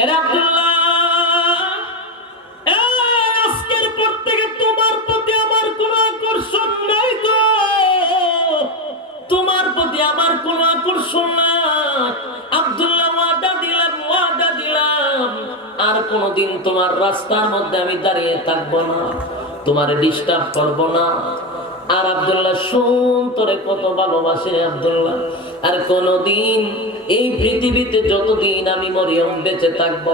এরা আব্দুল্লাহ, আজকের পর থেকে তোমার প্রতি আমার কোনো আকর্ষণ নাই তো, তোমার প্রতি আমার কোনো আকর্ষণ নাই। আব্দুল্লাহ ওয়াদা দিলাম আর কোনদিন তোমার রাস্তার মধ্যে আমি দাঁড়িয়ে থাকবো না, তোমারে ডিস্টার্ব করব না। আর আব্দুল্লাহ শুন, তোরে কত ভালোবাসে আব্দুল্লাহ, আর কোনদিন এই পৃথিবীতে যতদিন আমি মরিয়ম বেঁচে থাকব,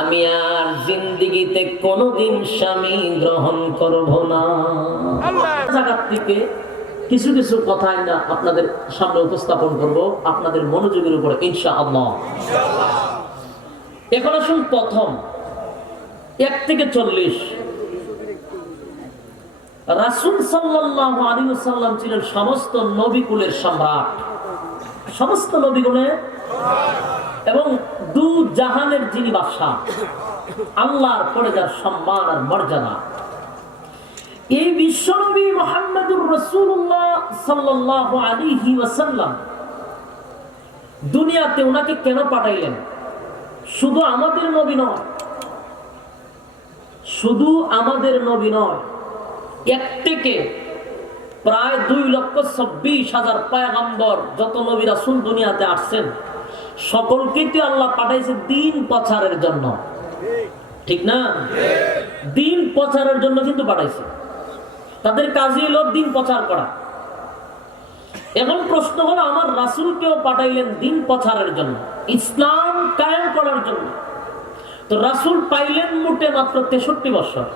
আমি আর জিন্দেগিতে কোনদিন স্বামী গ্রহণ করব না। জায়গা থেকে কিছু কিছু কথাই না আপনাদের সামনে উপস্থাপন করব, আপনাদের মনোযোগের উপরে ইনশাআল্লাহ। এখন আসুন প্রথম 1 থেকে 40। রাসূল সাল্লাল্লাহু আলাইহি ওয়াসাল্লাম ছিলেন সমস্ত নবীকুলের সম্রাট, সমস্ত নবীগণের এবং দু জাহানের যিনি বাদশা, আল্লাহর পরে যার সম্মান আর মর্যাদা। এই বিশ্বনবী মুহাম্মদুর রাসূলুল্লাহ সাল্লাল্লাহু আলাইহি ওয়াসাল্লাম দুনিয়াতে ওনাকে কেন পাঠাইলেন? শুধু আমাদের নবী নয়, শুধু আমাদের নবী নয়, 1 থেকে প্রায় 2,26,000 পয়গম্বর যত নবী রাসূল দুনিয়াতে আসছেন, সকলকে তো আল্লাহ পাঠাইছে দ্বীন প্রচারের জন্য, ঠিক না? দ্বীন প্রচারের জন্য কিন্তু পাঠাইছে। তাদের কাজই হলো দ্বীন প্রচার করা। এখন প্রশ্ন হলো, আমার রাসূলকেও পাঠাইলেন দ্বীন প্রচারের জন্য, ইসলাম কায়েম করার জন্য। তো রাসূল পাইলেন মোটে মাত্র 63 বছর।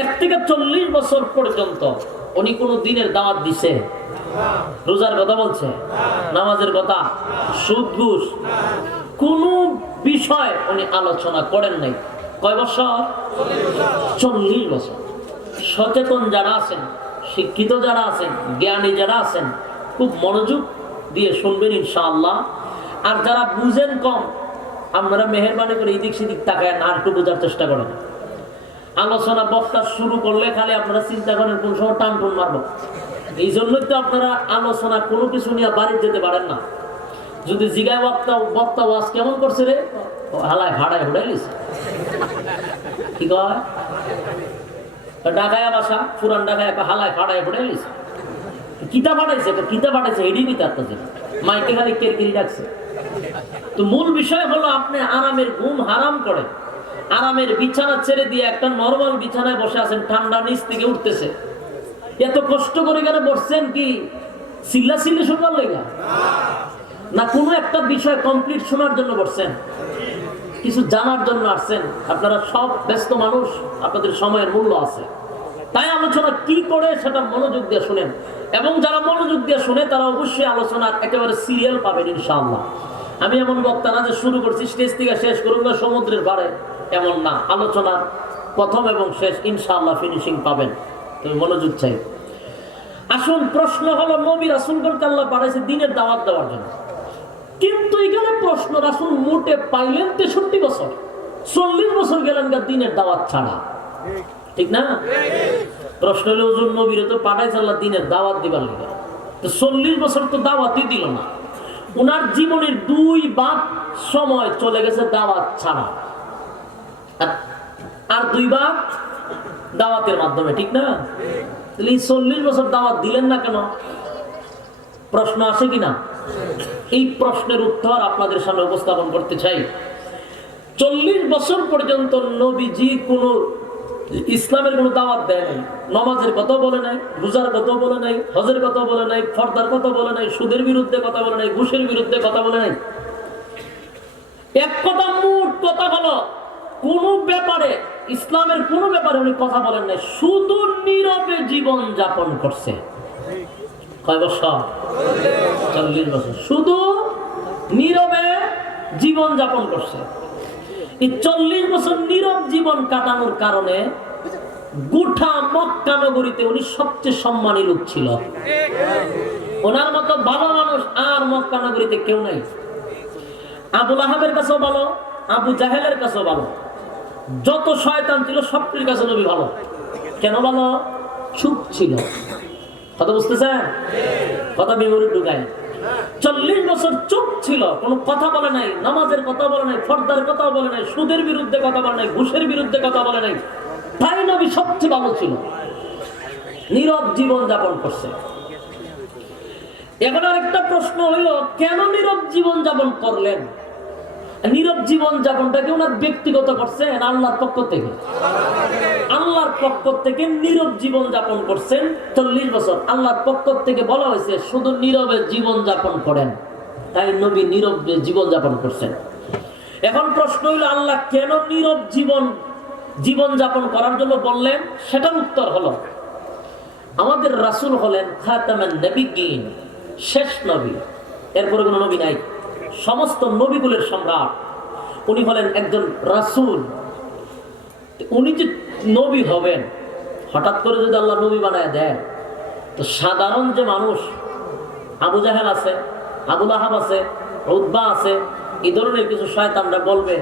1 থেকে 40 বছর পর্যন্ত উনি কোন দিনের দাওয়াত দিছে? রোজার কথা বলছে, নামাজের কথা, সুদ ঘুষ কোন বিষয় উনি আলোচনা করেন নাই। কয় বছর? 40 বছর। সচেতন যারা আছেন, শিক্ষিত যারা আছেন, জ্ঞানী যারা আছেন, খুব মনোযোগ দিয়ে শুনবেন ইনশাআল্লাহ। আর যারা বুঝেন কম, আপনারা মেহেরবানি করে এদিক সেদিক তাকায় না, একটু বোঝার চেষ্টা করেন। আলোচনা বক্তা শুরু করলে খালি আপনারা চিন্তা করেন কোন সময় টান টুন মারবো। এই জন্যই তো আপনারা আলোচনা কোনো কিছু নিয়ে বাড়ি যেতে পারেন না। যদি জিগায় বক্তা ওয়াজ কেমন করছে রে, হালায় ভাড়ায় উড়াইলিস, কি কয় ঢাকায় বাসা, পুরান ঢাকায় হালায় ভাড়ায় উড়াইলিস, কিতা পাঠাইছে এডি বিতার মাইকে খালি কেরকিরি ডাকছে। তো মূল বিষয় হলো, আপনি আরামের ঘুম হারাম করে আরামের বিছানা ছেড়ে দিয়ে একটা নরমাল বিছানায় বসে আছেন, ঠান্ডা নিচ থেকে উঠতেছে, এত কষ্ট করে কেন বসছেন? কি চিল্লা চিল্লি শোনার লেগা না, কোনো একটা বিষয় কমপ্লিট শোনার জন্য বসছেন, কিছু জানার জন্য আসছেন? আপনারা সব ব্যস্ত মানুষ, আপনাদের সময়ের মূল্য আছে, তাই আলোচনা কি করে সেটা মনোযোগ দিয়ে শুনেন। এবং যারা মনোযোগ দিয়ে শুনে তারা অবশ্যই আলোচনার একেবারে সিরিয়াল পাবেন ইনশাআল্লাহ। আমি এমন বক্তা না যে শুরু করছি স্টেজ থেকে শেষ করুন না সমুদ্রের পাড়ে, এমন না। আলোচনার প্রথম এবং শেষ ইনশাআল্লাহ ফিনিশিং পাবেন, তুমি মনোযোগ চাই। আসুন, প্রশ্ন হলো, নবী রাসূলগণকে আল্লাহ পাঠাইছে দ্বীনের দাওয়াত দেওয়ার জন্য, কিন্তু এখানে প্রশ্ন, রাসূল মোটে পাইলেন 63 বছর, 40 বছর গেলেন দ্বীনের দাওয়াত ছাড়া, ঠিক না? প্রশ্ন হলো, হুজুর নবীরে তো পাঠাইছে আল্লাহ দ্বীনের দাওয়াত দিবার লাগে, তো 40 বছর তো দাওয়াতই দিল না। উনার জীবনের 2 ভাগ সময় চলে গেছে দাওয়াত ছাড়া, আর 2 ভাগ দাওয়াতের মাধ্যমে, ঠিক না? তাহলে 40 বছর দাওয়াত দিলেন না কেন? প্রশ্ন আসে কিনা? এই প্রশ্নের উত্তর আপনাদের সামনে উপস্থাপন করতে চাই। 40 বছর পর্যন্ত নবীজি কোন ইসলামের কোন দাওয়াত দেয় নাই, নামাজের কথা বলে নাই, রোজার কথা বলে নাই, হজের কথা বলে নাই, ফরদার কথা বলে নাই, সুদের বিরুদ্ধে কথা বলে নাই, ঘুষের বিরুদ্ধে কথা বলে নাই। এক কথা, মোট কথা হলো, কোন ব্যাপারে, ইসলামের কোন ব্যাপারে উনি কথা বলেন নাই, শুধু নীরবে জীবন যাপন করছে। কয় বছর? 40 বছর শুধু নীরবে জীবন যাপন করছে। এই 40 বছর নীরব জীবন কাটানোর কারণে গোটা মক্কা নগরীতে উনি সবচেয়ে সম্মানী লোক ছিল। ওনার মতো ভালো মানুষ আর মক্কা নগরীতে কেউ নাই। আবু লাহাবের কাছেও ভালো, আবু জাহেলের কাছেও ভালো, যত শয়তান ছিল সবটির কাছে নবী ভালো। কেন ভালো? চুপ ছিল। কথা বুঝতেছেন? কথা মেমোরি ঢুকায়। 40 বছর চুপ ছিল, কোনো কথা বলে নাই, নামাজের কথা বলে নাই, ফরদার কথা বলে নাই, সুদের বিরুদ্ধে কথা বলে নাই, ঘুষের বিরুদ্ধে কথা বলে নাই। তাই নবী সবচেয়ে ভালো ছিল, নীরব জীবন যাপন করছে। এখন আরেকটা প্রশ্ন হইল, কেন নীরব জীবন যাপন করলেন? নীরব জীবন যাপনটাকে ওনার ব্যক্তিগত করছেন আল্লাহর পক্ষ থেকে? আল্লাহর পক্ষ থেকে নীরব জীবন যাপন করছেন 40 বছর। আল্লাহর পক্ষ থেকে বলা হয়েছে শুধু নীরবে জীবন যাপন করেন, তাই নবী নীরব জীবন যাপন করছেন। এখন প্রশ্ন হইল, আল্লাহ কেন নীরব জীবন যাপন করার জন্য বললেন? সেটার উত্তর হলো, আমাদের রাসূল হলেন খাতামান নবিয়্যিন, শেষ নবী, এরপরে কোনো নবী নাই, সমস্ত নবীগুলোর সম্রাট। উনি হলেন একজন রাসূল। উনি যে নবী হবেন, হঠাৎ করে যদি আল্লাহ নবী বানায় দেয়, তো সাধারণ যে মানুষ, আবু জাহেল আছে, আবু লাহাব আছে, উতবা আছে, এই ধরনের কিছু শয়তানরা বলবে,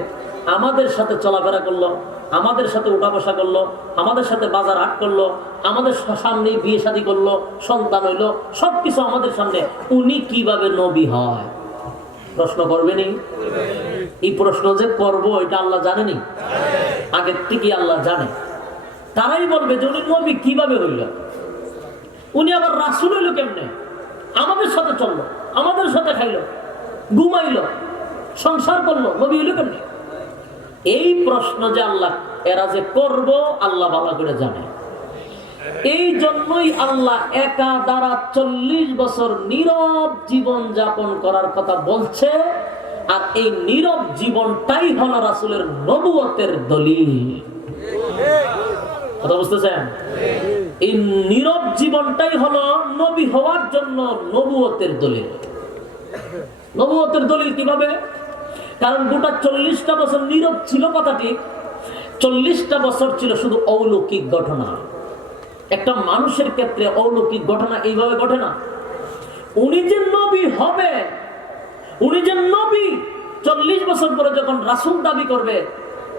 আমাদের সাথে চলাফেরা করলো, আমাদের সাথে উঠা বসা করলো, আমাদের সাথে বাজার হাট করলো, আমাদের সামনে বিয়ে শাদী করলো, সন্তান হইলো, সবকিছু আমাদের সামনে, উনি কিভাবে নবী হয়? প্রশ্ন করবেনি? এই প্রশ্ন যে করবো এটা আল্লাহ জানেনি? আগের থেকে আল্লাহ জানে। তারাই বলবে যে উনি নবী কিভাবে হইল, উনি আবার রাসূল হইল কেমনে? আমাদের সাথে চললো, আমাদের সাথে খাইলো, ঘুমাইলো, সংসার করলো, নবী হইল কেমনে? এই প্রশ্ন যে আল্লাহ এরা যে করব আল্লাহ ভালো করে জানে। এই জন্যই আল্লাহ একা দ্বারা 40 বছর নীরব জীবন যাপন করার কথা বলছে। আর এই নীরব জীবনটাই হলো রাসূলের নবুয়তের দলিল। কথা বুঝতেছেন? এই নীরব জীবনটাই হলো নবী হওয়ার জন্য নবুয়তের দলিল। নবুয়তের দলিল কিভাবে? কারণ গোটা 40টা বছর নীরব ছিল কথাটি, 40টা বছর ছিল শুধু অলৌকিক ঘটনা। একটা মানুষের ক্ষেত্রে অলৌকিক ঘটনা এইভাবে ঘটে না। উনি যে নবী হবে, উনি যে নবী 40 বছর পরে যখন রাসূল দাবি করবে,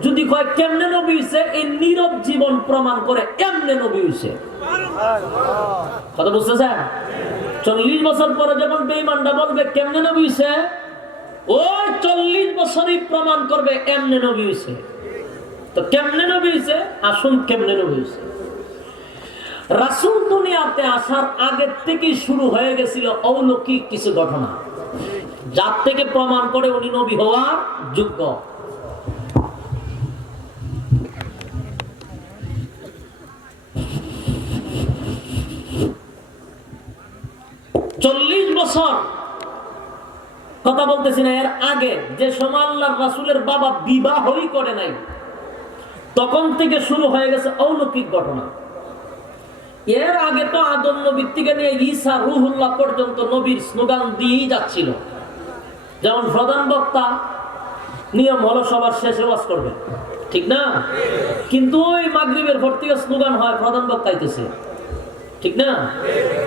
যদি কয় কেমনে নবী হইছে, এই নীরব জীবন প্রমাণ করে এমনে নবী হইছে। কথা বুঝতেছেন? 40 বছর পরে যখন বেঈমানরা বলবে কেমনে নবী হইছে, ওই 40 বছরই প্রমাণ করবে এমনে নবী হইছে। তো কেমনে নবী হইছে? আসুন কেমনে নবী হইছে। রাসূল দুনিয়াতে আসার আগের থেকেই শুরু হয়ে গেছিল অলৌকিক কিছু ঘটনা, যার থেকে প্রমাণ করে উনি নবী হওয়ার যোগ্য। চল্লিশ বছর কথা বলতেছি না, এর আগে যে সময় আল্লাহর রাসূলের বাবা বিবাহই করে নাই, তখন থেকে শুরু হয়ে গেছে অলৌকিক ঘটনা। এর আগে তো আদম নবীর থেকে নিয়ে ঈসা রূহুল্লাহ পর্যন্ত নবীর স্লোগান দিয়েই যাচ্ছিল। যেমন প্রধান বক্তা নিয়ম হলো সবার শেষে ওয়াজ করবে, ঠিক না? কিন্তু ওই মাগরিবের পর থেকে স্লোগান হয় প্রধান বক্তা আইতেছে, ঠিক না?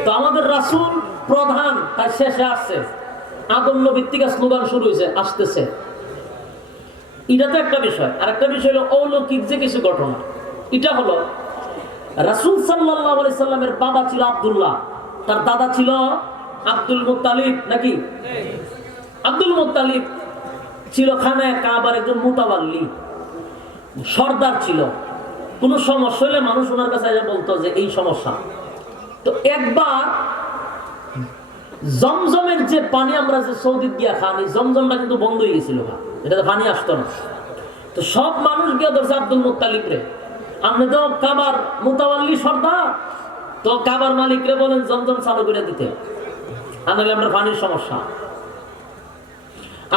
তো আমাদের রাসূল প্রধান, তাই শেষে আসছে। আদম নবীর থেকে স্লোগান শুরু হয়েছে, আসতেছে। এটা তো একটা বিষয়। আর একটা বিষয় হলো অলৌকিক যে কিছু ঘটনা। এটা হলো রাসূল সাল্লাল্লাহু আলাইহি সাল্লামের বাবা ছিল আব্দুল্লাহ, তার দাদা ছিল আব্দুল মুত্তালিব, নাকি? আব্দুল মুত্তালিব ছিল খানায়ে কাবার একজন মুতাওয়াল্লি, সর্দার ছিল। কোন সমস্যা হলে মানুষ ওনার কাছে এসে বলতো যে এই সমস্যা। তো একবার জমজমের যে পানি আমরা যে সৌদি গিয়া খানি, জমজমটা কিন্তু বন্ধ হয়ে গেছিল, এটাতে পানি আসতো না। তো সব মানুষ গিয়ে ধরছে আব্দুল মুত্তালিব রে, আপনি তো কাবার মুতাওয়াল্লি সর্দার, তো কাবার মালিকরে বলেন জমজম চালু করে দিতে, আনালে আমরা পানির সমস্যা।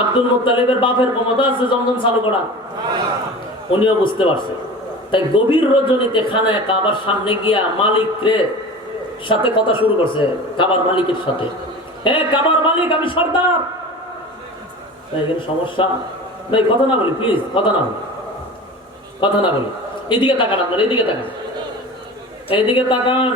আব্দুল মুত্তালিবের বাপের ক্ষমতা আছে জমজম চালু করা, উনিও বুঝতে পারছে। তাই গভীর রজনীতে খানায় কাবার সামনে গিয়া মালিকরে সাথে কথা শুরু করছে, কাবার মালিকের সাথে। হ্যাঁ কাবার মালিক, আমি সর্দার। এখানে সমস্যা ভাই, কথা না বলি প্লিজ, কথা না বলি, কথা না বলি। এদিকে তাকান, আপনার এদিকে তাকান, এইদিকে তাকান।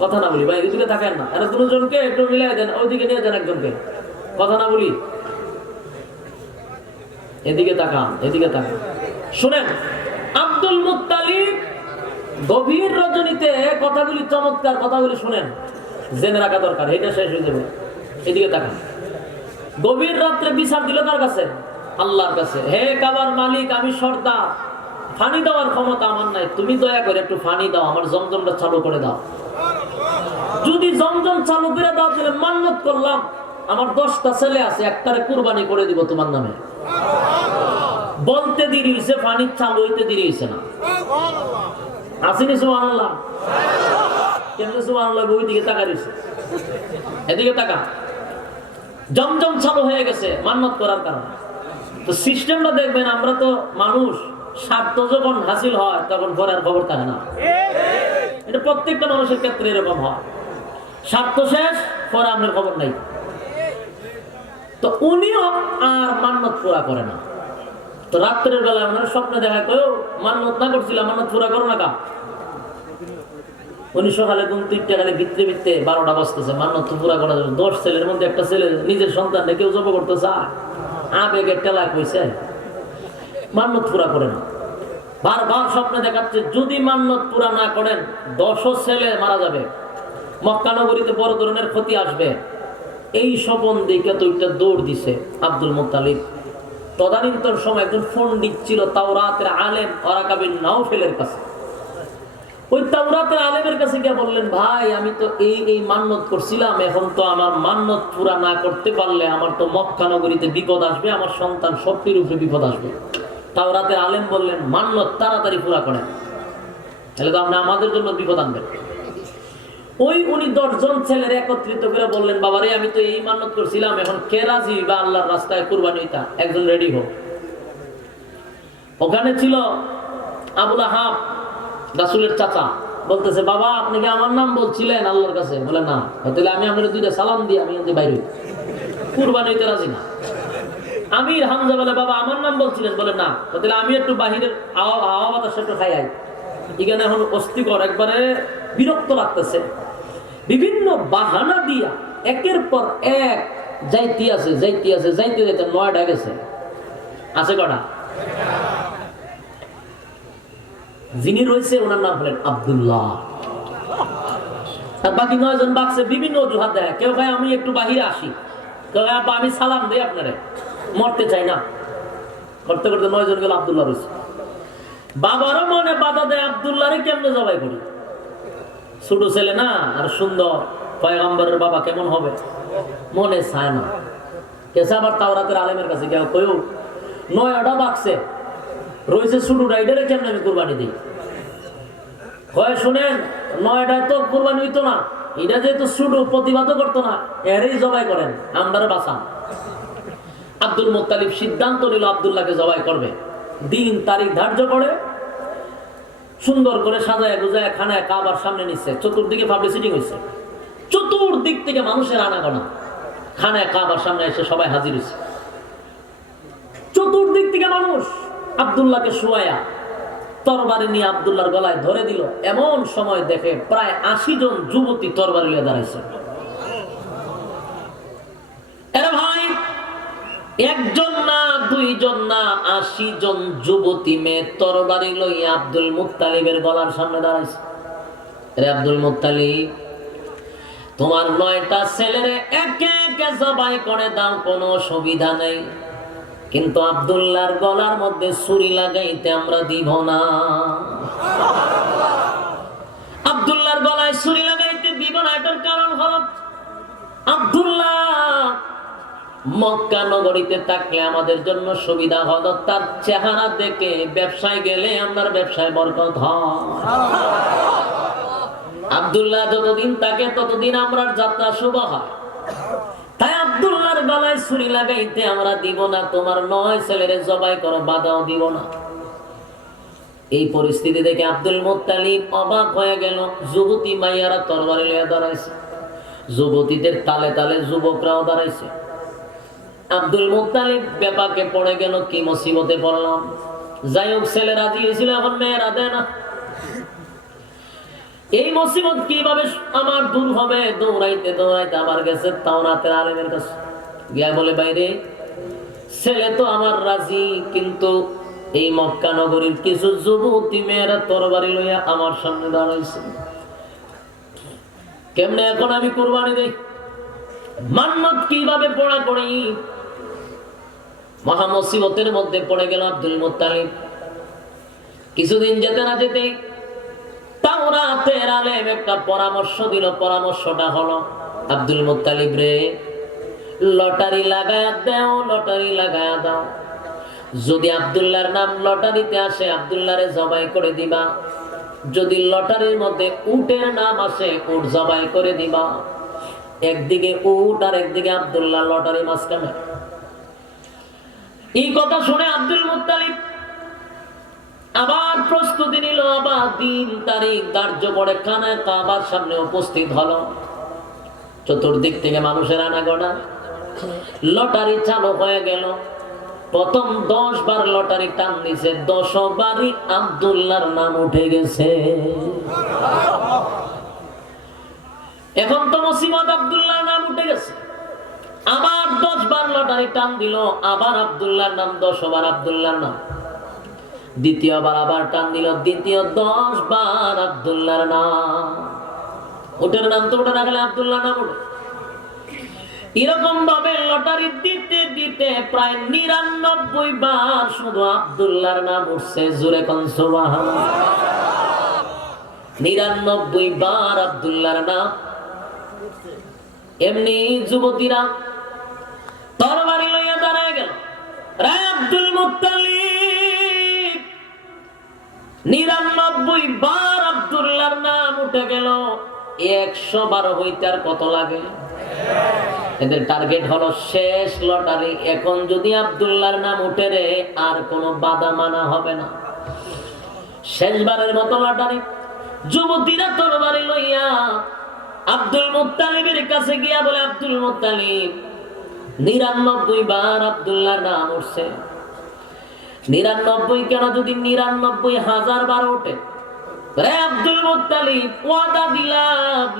কথা না বলি ভাই, এদিকে তাকান না। এরা দুজনকে একটু মিলাই দেন, ওইদিকে নিয়ে যান একজনকে। কথা না বলি, এদিকে তাকান, এদিকে তাকান। শুনেন, আব্দুল মুত্তালিব গভীর রজনীতে কথাগুলি চমৎকার, কথাগুলি শুনেন, জেনে রাখা দরকার, এটা শেষ হয়ে যাবে। এদিকে তাকান। গভীর রাত্রে বিচার দিল কার কাছে? আল্লাহর কাছে। হে কাবার মালিক, আমি সর্দার, পানি দেওয়ার ক্ষমতা আমার নাই, তুমি দয়া করে একটু পানি দাও, আমার জমজমটা চালু করে দাও। যদি জমজম চালু করে দাও তাহলে মান্নত করলাম, আমার 10টা ছেলে আছে, একটারে কুরবানি করে দিব তোমার নামে। বলতে দেরি হয়েছে, পানি চালু হইতে দেরি হয়েছে না। আসেনি সুবহানাল্লাহ? কেমনে সুবহানাল্লাহ? ওই দিকে তাকা রয়েছে, এদিকে তাকা। জমজম চালু হয়ে গেছে মান্নত করার কারণে। তো সিস্টেমটা দেখবেন, আমরা তো মানুষ, স্বার্থ যখন হাসিল হয় তখন পরে আর খবর থাকে না। এটা প্রত্যেকটা মানুষের ক্ষেত্রে এরকম হয়, স্বার্থ শেষ, পরে আপনার খবর নাই। তো উনিও আর মান্নত পুরা করে না। তো রাত্রের বেলায় ওনার স্বপ্নে দেখা কেউ মান্নত না করছিলাম, মান্নত পুরা করো না কা। উনি সকালে ঘুম 3টা খালি ভিতরে ভিতরে 12টা বাজতেছে, মান্নত তো পুরা করা যাবে। 10 ছেলের মধ্যে একটা ছেলে নিজের সন্তানকে কেউ জব করতে চায়, আবেগে টেলা কইছে, মান্নত পুরা করে না। বারবার স্বপ্নে দেখাচ্ছে যদি মান্নত পুরা না করেন 10 ছেলে মারা যাবে, মক্কা নগরীতে বড় ধরনের ক্ষতি আসবে। এই স্বপন দেখে তো একটা দৌড় দিছে আব্দুল মুত্তালিব। তদানীন্তন সময় একজন পণ্ডিত ছিল, তাওরাতের আলেম ওরাকা বিন নাওফেলের কাছে। ওই তাওরাতের আলেমের কাছে গিয়ে বললেন, ভাই আমি তো এই মান্নত করছিলাম, এখন তো আমার মান্নত পুরা না করতে পারলে আমার তো মক্কা নগরীতে বিপদ আসবে, আমার সন্তান সবটির উপরে বিপদ আসবে। তাওরাতের আলেম বললেন, মান্নত তাড়াতাড়ি পুরা করেন, তাহলে তো আপনি আমাদের জন্য বিপদ আনবেন। ওই উনি 10 জন ছেলের একত্রিত করে বললেন, বাবারে আমি তো এই মান্নত করছিলাম, এখন কে রাজি বা আল্লাহর রাস্তায় কুরবানি হইতা, একজন রেডি হোক। ওখানে ছিল আবুল আহাব, রাসূলের চাচা। বলতেছে, বাবা আপনি কি আমার নাম বলছিলেন আল্লাহর কাছে? বলে না। তাহলে আমি আপনার 2টা সালাম দিয়ে আমি বাইরে হই, কুরবানি হইতে রাজি না। আমির হামজা বলে, বাবা আমার নাম বলছিলেন? বলে না। তাহলে আমি একটু বাহিরের হাওয়া বাতাস একটু খাই আই। এখানে এখন অস্থিকর, একবারে বিরক্ত লাগতেছে। বিভিন্ন বাহানা দিয়া একের পর এক যাইতে আছে, যাইতে 9টা গেছে। আছে কটা? যিনি রয়েছে ওনার নাম হলেন আব্দুল্লাহ। আর বাকি 9 জন বাকছে বিভিন্ন অজুহাত দেয়। কেউ ভাই আমি একটু বাহিরে আসি, কেউ আব্বা আমি সালাম দেই আপনারে, মরতে চাই না। করতে করতে 9 জন গেল, আব্দুল্লাহ রয়েছে। বাবারও মনে বাধা দেয়, আব্দুল্লাহরে কেমনে জবাই করি, ছোট ছেলে না, আর সুন্দর, পয়গম্বরের বাবা কেমন হবে, মনে চায় না। কেসে আবার তাওরাতের আলেমের কাছে কেউ কইও 9টা বাকছে রয়েছে, ছোট রাইডারে কেমনে আমি কুরবানি দিই? কয় শুনেন, 9টায় তো কুরবানি হইতো না, এটা যেহেতু ছোট প্রতিবাদও করতো না, এরই জবাই করেন, আমরারে বাঁচান। আব্দুল মুত্তালিব সিদ্ধান্ত নিল আব্দুল্লাহকে জবাই করবে। দিন তারিখ ধার্য করে সুন্দর করে সাজায় গুজায় খানায় কাবার সামনে নিচ্ছে। চতুর্দিকে পাবলিসিটি হয়েছে, চতুর্দিক থেকে মানুষের আনাগোনা। খানায় কাবার সামনে এসে সবাই হাজির হয়েছে, চতুর্দিক থেকে মানুষ। আব্দুল্লাহকে শোয়া তরবারি নিয়ে আব্দুল্লাহর গলায় ধরে দিল। এমন সময় দেখে প্রায় 80 জন যুবতী তরবারি নিয়ে দাঁড়াইছে। এরা ভাই একজন না, 2 জন না, 80 জন যুবতী মেয়ে তরবারি লইয়া আব্দুল মুত্তালিবের গলার সামনে দাঁড়াইছে। রে আব্দুল মুত্তালিব, তোমার 9টা ছেলেরে একে একে জবাই করে দাও, কোনো অসুবিধা নেই, কিন্তু আব্দুল্লাহর গলার মধ্যে ছুরি লাগাইতে আমরা দিব না। আব্দুল্লাহর গলায় ছুরি লাগাইতে দিব না, এটার কারণ হলো আব্দুল্লাহ মক্কা নগরীতে থাকলে আমাদের জন্য সুবিধা হলো, তার চেহারা দেখে ব্যবসায় গেলে আপনার ব্যবসায় বরকত হয়। আব্দুল্লাহ যতদিন থাকে ততদিন আমরা যাত্রা শুভ হয়। তাই আব্দুল্লাহর গলায় ছুরি লাগাইতে আমরা দিব না, তোমার 9 ছেলেরে জবাই করো, বাধাও দিব না। এই পরিস্থিতি দেখে আব্দুল মুত্তালিব অবাক হয়ে গেল। যুবতী মাইয়ারা তরবারি লইয়া দাঁড়াইছে, যুবতীদের তালে তালে যুবকরাও দাঁড়াইছে। আব্দুল মুত্তালিব বেপাকে পড়ে গেল, কি মুসিবতে পড়লাম। যাই হোক, ছেলে রাজি হয়েছিল, এখন মেয়েরা দেয় না। এই মুসিবত কিভাবে আমার দূর হবে? দৌড়াইতে দৌড়াইতে আবার গেছে তাওরাতের আলেমের কাছে। গিয়া বলে, বাইরে ছেলে তো আমার রাজি, কিন্তু এই মক্কা নগরীর কিছু যুবতী মেয়েরা তরবারি লইয়া আমার সামনে দাঁড়াইছে। কেমনে এখন আমি কুরবানি দেই, মান্নত কিভাবে পড়া করি? মহা মুসিবতের মধ্যে পড়ে গেল আব্দুল মুত্তালিব। কিছুদিন যেতে না যেতে তাওরাতের আলেম একটা পরামর্শ দিল। পরামর্শটা হলো, আব্দুল মুত্তালিব রে, লটারি লাগায়া দাও, লটারি লাগায়া দাও। যদি আব্দুল্লাহর নাম লটারিতে আসে, আব্দুল্লাহরে জবাই করে দিবা। যদি লটারির মধ্যে উটের নাম আসে, উট জবাই করে দিবা। একদিকে উট আর একদিকে আব্দুল্লাহ, লটারি মাঝখানে। এই কথা শুনে আব্দুল মুত্তালিব আবার প্রস্তুতি নিল, আবার দিন তারিখ ধার্য করে খানায় কাবার সামনে উপস্থিত হলো। চতুর্দিক থেকে মানুষের আনাগোনা। লটারি চালু হয়ে গেল। প্রথম 10 বার লটারি টান দিছে, 10 বারই আব্দুল্লাহর নাম উঠে গেছে। এখন তো মুসিবত, আব্দুল্লাহর নাম উঠে গেছে। আবার 10 বার লটারি টান দিল, আবার আব্দুল্লাহর নাম, 10 বার আব্দুল্লাহর নাম। দ্বিতীয়বার আবার টান দিল, দ্বিতীয় 10 বার আব্দুল্লাহর নাম। ওটার নাম তো ওটা রাখলে আব্দুল্লাহর নাম ওঠে। এরকম ভাবে লটারি দিতে দিতে প্রায় 99 বার শুধু আব্দুল্লাহর নাম উঠছে। জোরে কোন সুবহানাল্লাহ। 99 বার আব্দুল্লাহর নাম। এমনি যুবতীরা তরবারি লইয়া দাঁড়ায় গেল। রে আব্দুল মুত্তালিব, 99 বার আব্দুল্লাহর নাম উঠে গেল। 100 বার হইতে আর কত লাগে? এদের টার্গেট হলো শেষ লটারি। এখন যদি আব্দুল্লাহর নাম উঠে রে, আর কোনো বাধা মানা হবে না। শেষবারের মতো লটারি। যুবতীরা তরবারি লইয়া আব্দুল মুত্তালিবের কাছে গিয়া বলে, আব্দুল মুত্তালিব, 99 বার আব্দুল্লাহর নাম উঠছে। 99 কেন, যদি 99,000 বার ওঠে, রে আব্দুল মুত্তালিব, ওয়াদা দিলাম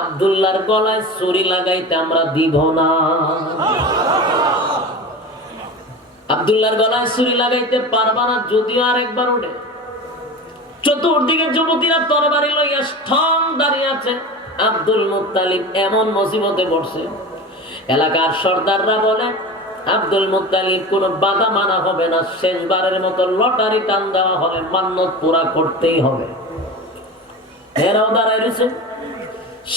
আব্দুল্লাহর গলায় ছুরি লাগাইতে আমরা দিব না। আব্দুল্লাহর গলায় ছুরি লাগাইতে পারবা না যদিও আরেকবার ওঠে। চতুর্দিকে যুবতীরা তরবারি লইয়া ঠং দাঁড়িয়ে আছে। আব্দুল মুত্তালিব এমন মুসিবতে পড়ছে। এলাকার সর্দাররা বলে, আব্দুল মুত্তালিব কোনো বাধা মানা হবে না। শেষবারের মতো লটারি টান দেওয়া হবে, মান্নত পুরা করতেই হবে। এরাও দাঁড়ায় রয়েছে।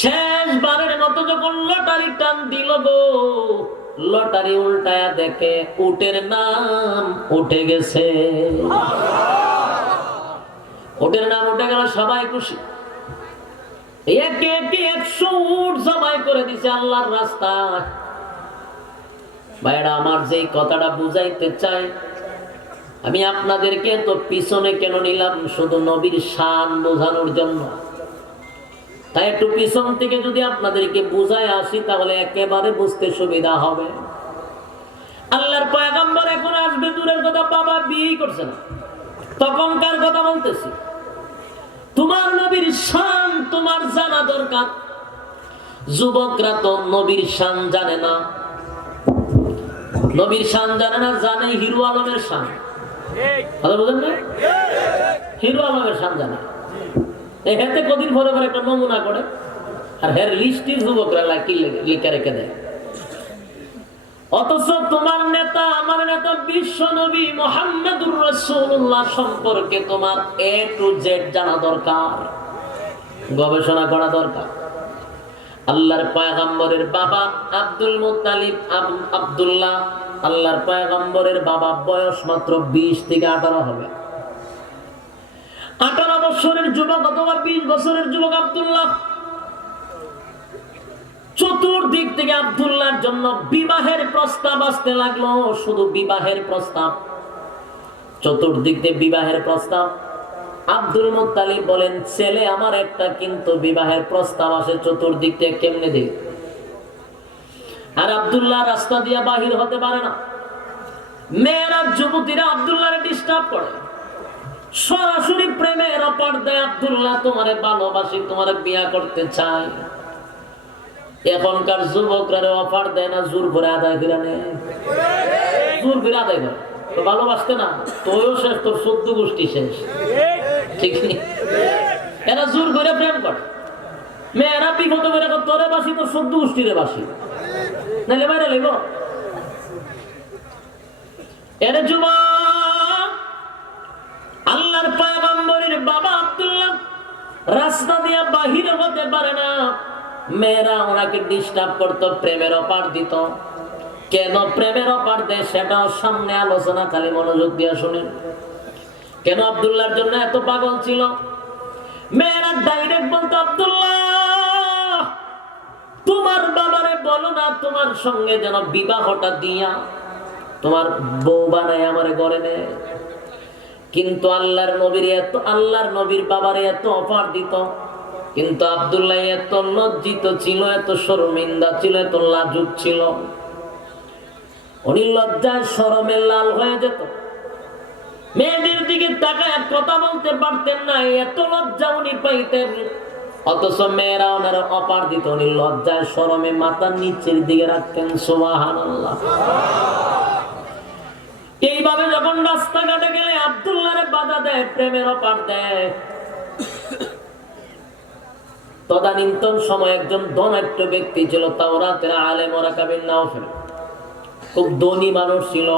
শেষবারের মতো যখন লটারি টান দিল গো, লটারি উল্টায়া দেখে উটের নাম উঠে গেছে। উটের নাম উঠে গেল, সবাই খুশি। একে একে 100 উট জবাই করে দিছে আল্লাহর রাস্তায়। ভাইরা আমার, যেই কথাটা বুঝাইতে চাই, আমি আপনাদেরকে তো পিছনে কেন নিলাম, শুধু নবীর শান বোঝানোর জন্য। তাই একটু পিছন থেকে যদি আপনাদেরকে বুঝায় আসি, তাহলে একেবারে বুঝতে সুবিধা হবে। আল্লাহর পয়গম্বর এখন আসবে দূরের কথা, বাবা বিয়ে করছে না, তখনকার কথা বলতেছি। তোমার নবীর শান তোমার জানা দরকার। যুবকরা তো নবীর শান জানে না। নবীর শান জানে না, জানে হিরো আলমের শান। কথা বুঝেন না? হিরো আলমের শান জানে। এতে কদিন পরে পরে একটা নমুনা করে, আর হের লিস্টির যুবকরা লিখে রেখে দেয়। অথচ তোমার নেতা, আমার নেতা বিশ্ব নবী মুহাম্মদুর রাসূলুল্লাহ সম্পর্কে তোমার A to Z জানা দরকার, গবেষণা করা দরকার। আল্লাহর পয়গম্বরের বাবা আব্দুল মুত্তালিব, আব্দুল্লাহ, আল্লাহর পয়গম্বরের বাবা, বয়স মাত্র 20 থেকে 18 হবে। 18 বছরের যুবক অথবা 20 বছরের যুবক আব্দুল্লাহ। চতুর্দিক থেকে আব্দুল্লাহর জন্য বিবাহের প্রস্তাব আসতে লাগলো, শুধু বিবাহের প্রস্তাব। চতুর্দিক থেকে বিবাহের প্রস্তাব। আব্দুল মুত্তালিব বলেন, ছেলে আমার একটা, কিন্তু বিবাহের প্রস্তাব আসে চতুর্দিক থেকে, কেমনে দেই? আর আব্দুল্লাহ রাস্তা দিয়ে বাহির হতে পারে না। মেয়েরা, যুবতীরা আব্দুল্লাহরে ডিস্টার্ব করে, সরাসরি প্রেমের অফার দেয়। আব্দুল্লাহ, তোমারে ভালোবাসি, তোমারে বিয়া করতে চাই। এখনকার যুবকরা অফার দেয় না, জোর করে আদায় করে নেয়। জোর করে আদায় করে। তো ভালোবাসতে না, তোরও শেষ, তোর 14 গোষ্ঠী শেষ। ঠিক নেই? এরা জোর করে প্রেম করে, মেয়েরা বিপদ করে তোরে বাসি, তোর 14 গোষ্ঠীরে বাসি, নাহলে বাইরে লাগব। এর যুবক, আল্লাহর পয়গম্বরের বাবা আব্দুল্লাহ রাস্তা দিয়ে বাহির হতে পারে না, মেয়েরা ওনাকে ডিস্টার্ব করতো, প্রেমের অপার দিত। কেন প্রেমের অপার দেয় সেটাও সামনে আলোচনা, খালি মনোযোগ দিয়ে শুনেন। কেন আব্দুল্লাহর জন্য এত পাগল ছিল? মেয়েরা ডাইরেক্ট বলতো, আব্দুল্লাহ তোমার বাবারে বলো না তোমার সঙ্গে যেন বিবাহটা দিয়া তোমার বউ বানায় আমার ঘরে নেয়। কিন্তু আল্লাহর নবীর বাবারে এত অফার দিত, কিন্তু আব্দুল্লাহ এত লজ্জিত ছিল, এত শর্মিন্দা ছিল, এত লাজুক ছিল, উনি লজ্জায় শরমে লাল হয়ে যেত। মেয়েদের দিকে তাকায় কথা বলতে পারতেন না, এত লজ্জা উনি পাইতেন। অথচ মেয়েরা ওনার অপার দিত, উনি লজ্জায় শরমে মাথার নিচের দিকে রাখতেন। সুবহানাল্লাহ। এইভাবে যখন রাস্তাঘাটে গেলে আব্দুল্লাহরে বাধা দেয়, প্রেমের অপার দেয়। তদানীন্তন সময় একজন ধনাঢ্য ব্যক্তি ছিল, তাওরাতের আলেম ওরাকা বিন নাওফল, খুব ধনী মানুষ ছিল।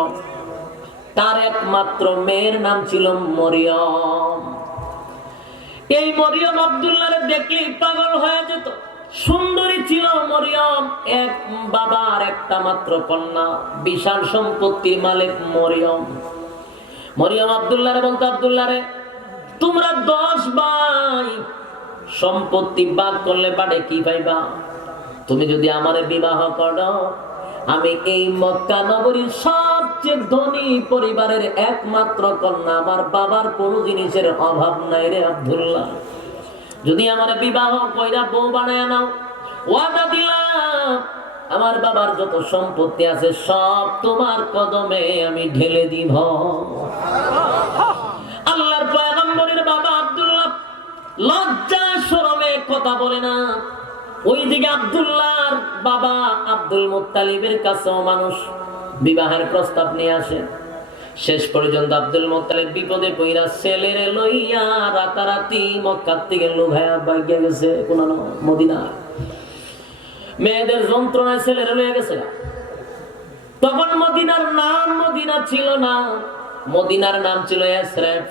তার একমাত্র মেয়ের নাম ছিল মরিয়ম। এই মরিয়ম আব্দুল্লাহরে দেখলেই পাগল হয়ে যেত। সুন্দরী ছিল মরিয়ম, এক বাবার একটা মাত্র কন্যা, বিশাল সম্পত্তির মালিক মরিয়ম আব্দুল্লাহরে বলতো, আব্দুল্লাহরে তোমরা 10 ভাই, সম্পত্তি ভাগ করলে পারে কি পাইবা? তুমি যদি আমারে বিবাহ করো, আমি এই মক্কা নগরীর সবচেয়ে ধনী পরিবারের একমাত্র কন্যা, আমার বাবার কোনো জিনিসের অভাব নাই রে আব্দুল্লাহ। যদি আমার বিবাহ কইরা বউ বানায় নাও, ওয়াদা দিলাম আমার বাবার যত সম্পত্তি আছে সব তোমার কদমে আমি ঢেলে দিব। আল্লাহর পয়গম্বরের বাবা আব্দুল্লাহ লজ্জা শরমে কথা বলে না। ওইদিকে আব্দুল্লাহর বাবা আব্দুল মুত্তালিবের কাছেও মানুষ বিবাহের প্রস্তাব নিয়ে আসে। শেষ পর্যন্ত আব্দুল মুত্তালিব বিপদে পইরা ছেলের লইয়া রাতারাতি মক্কা থেকে লুঘায়া ভাগিয়া গেছে কোন মদিনা। মেয়েদের যন্ত্রণায় ছেলের লইয়া গেছে। তখন মদিনার নাম মদিনা ছিল না, মদিনার নাম ছিল ইয়াসরিব।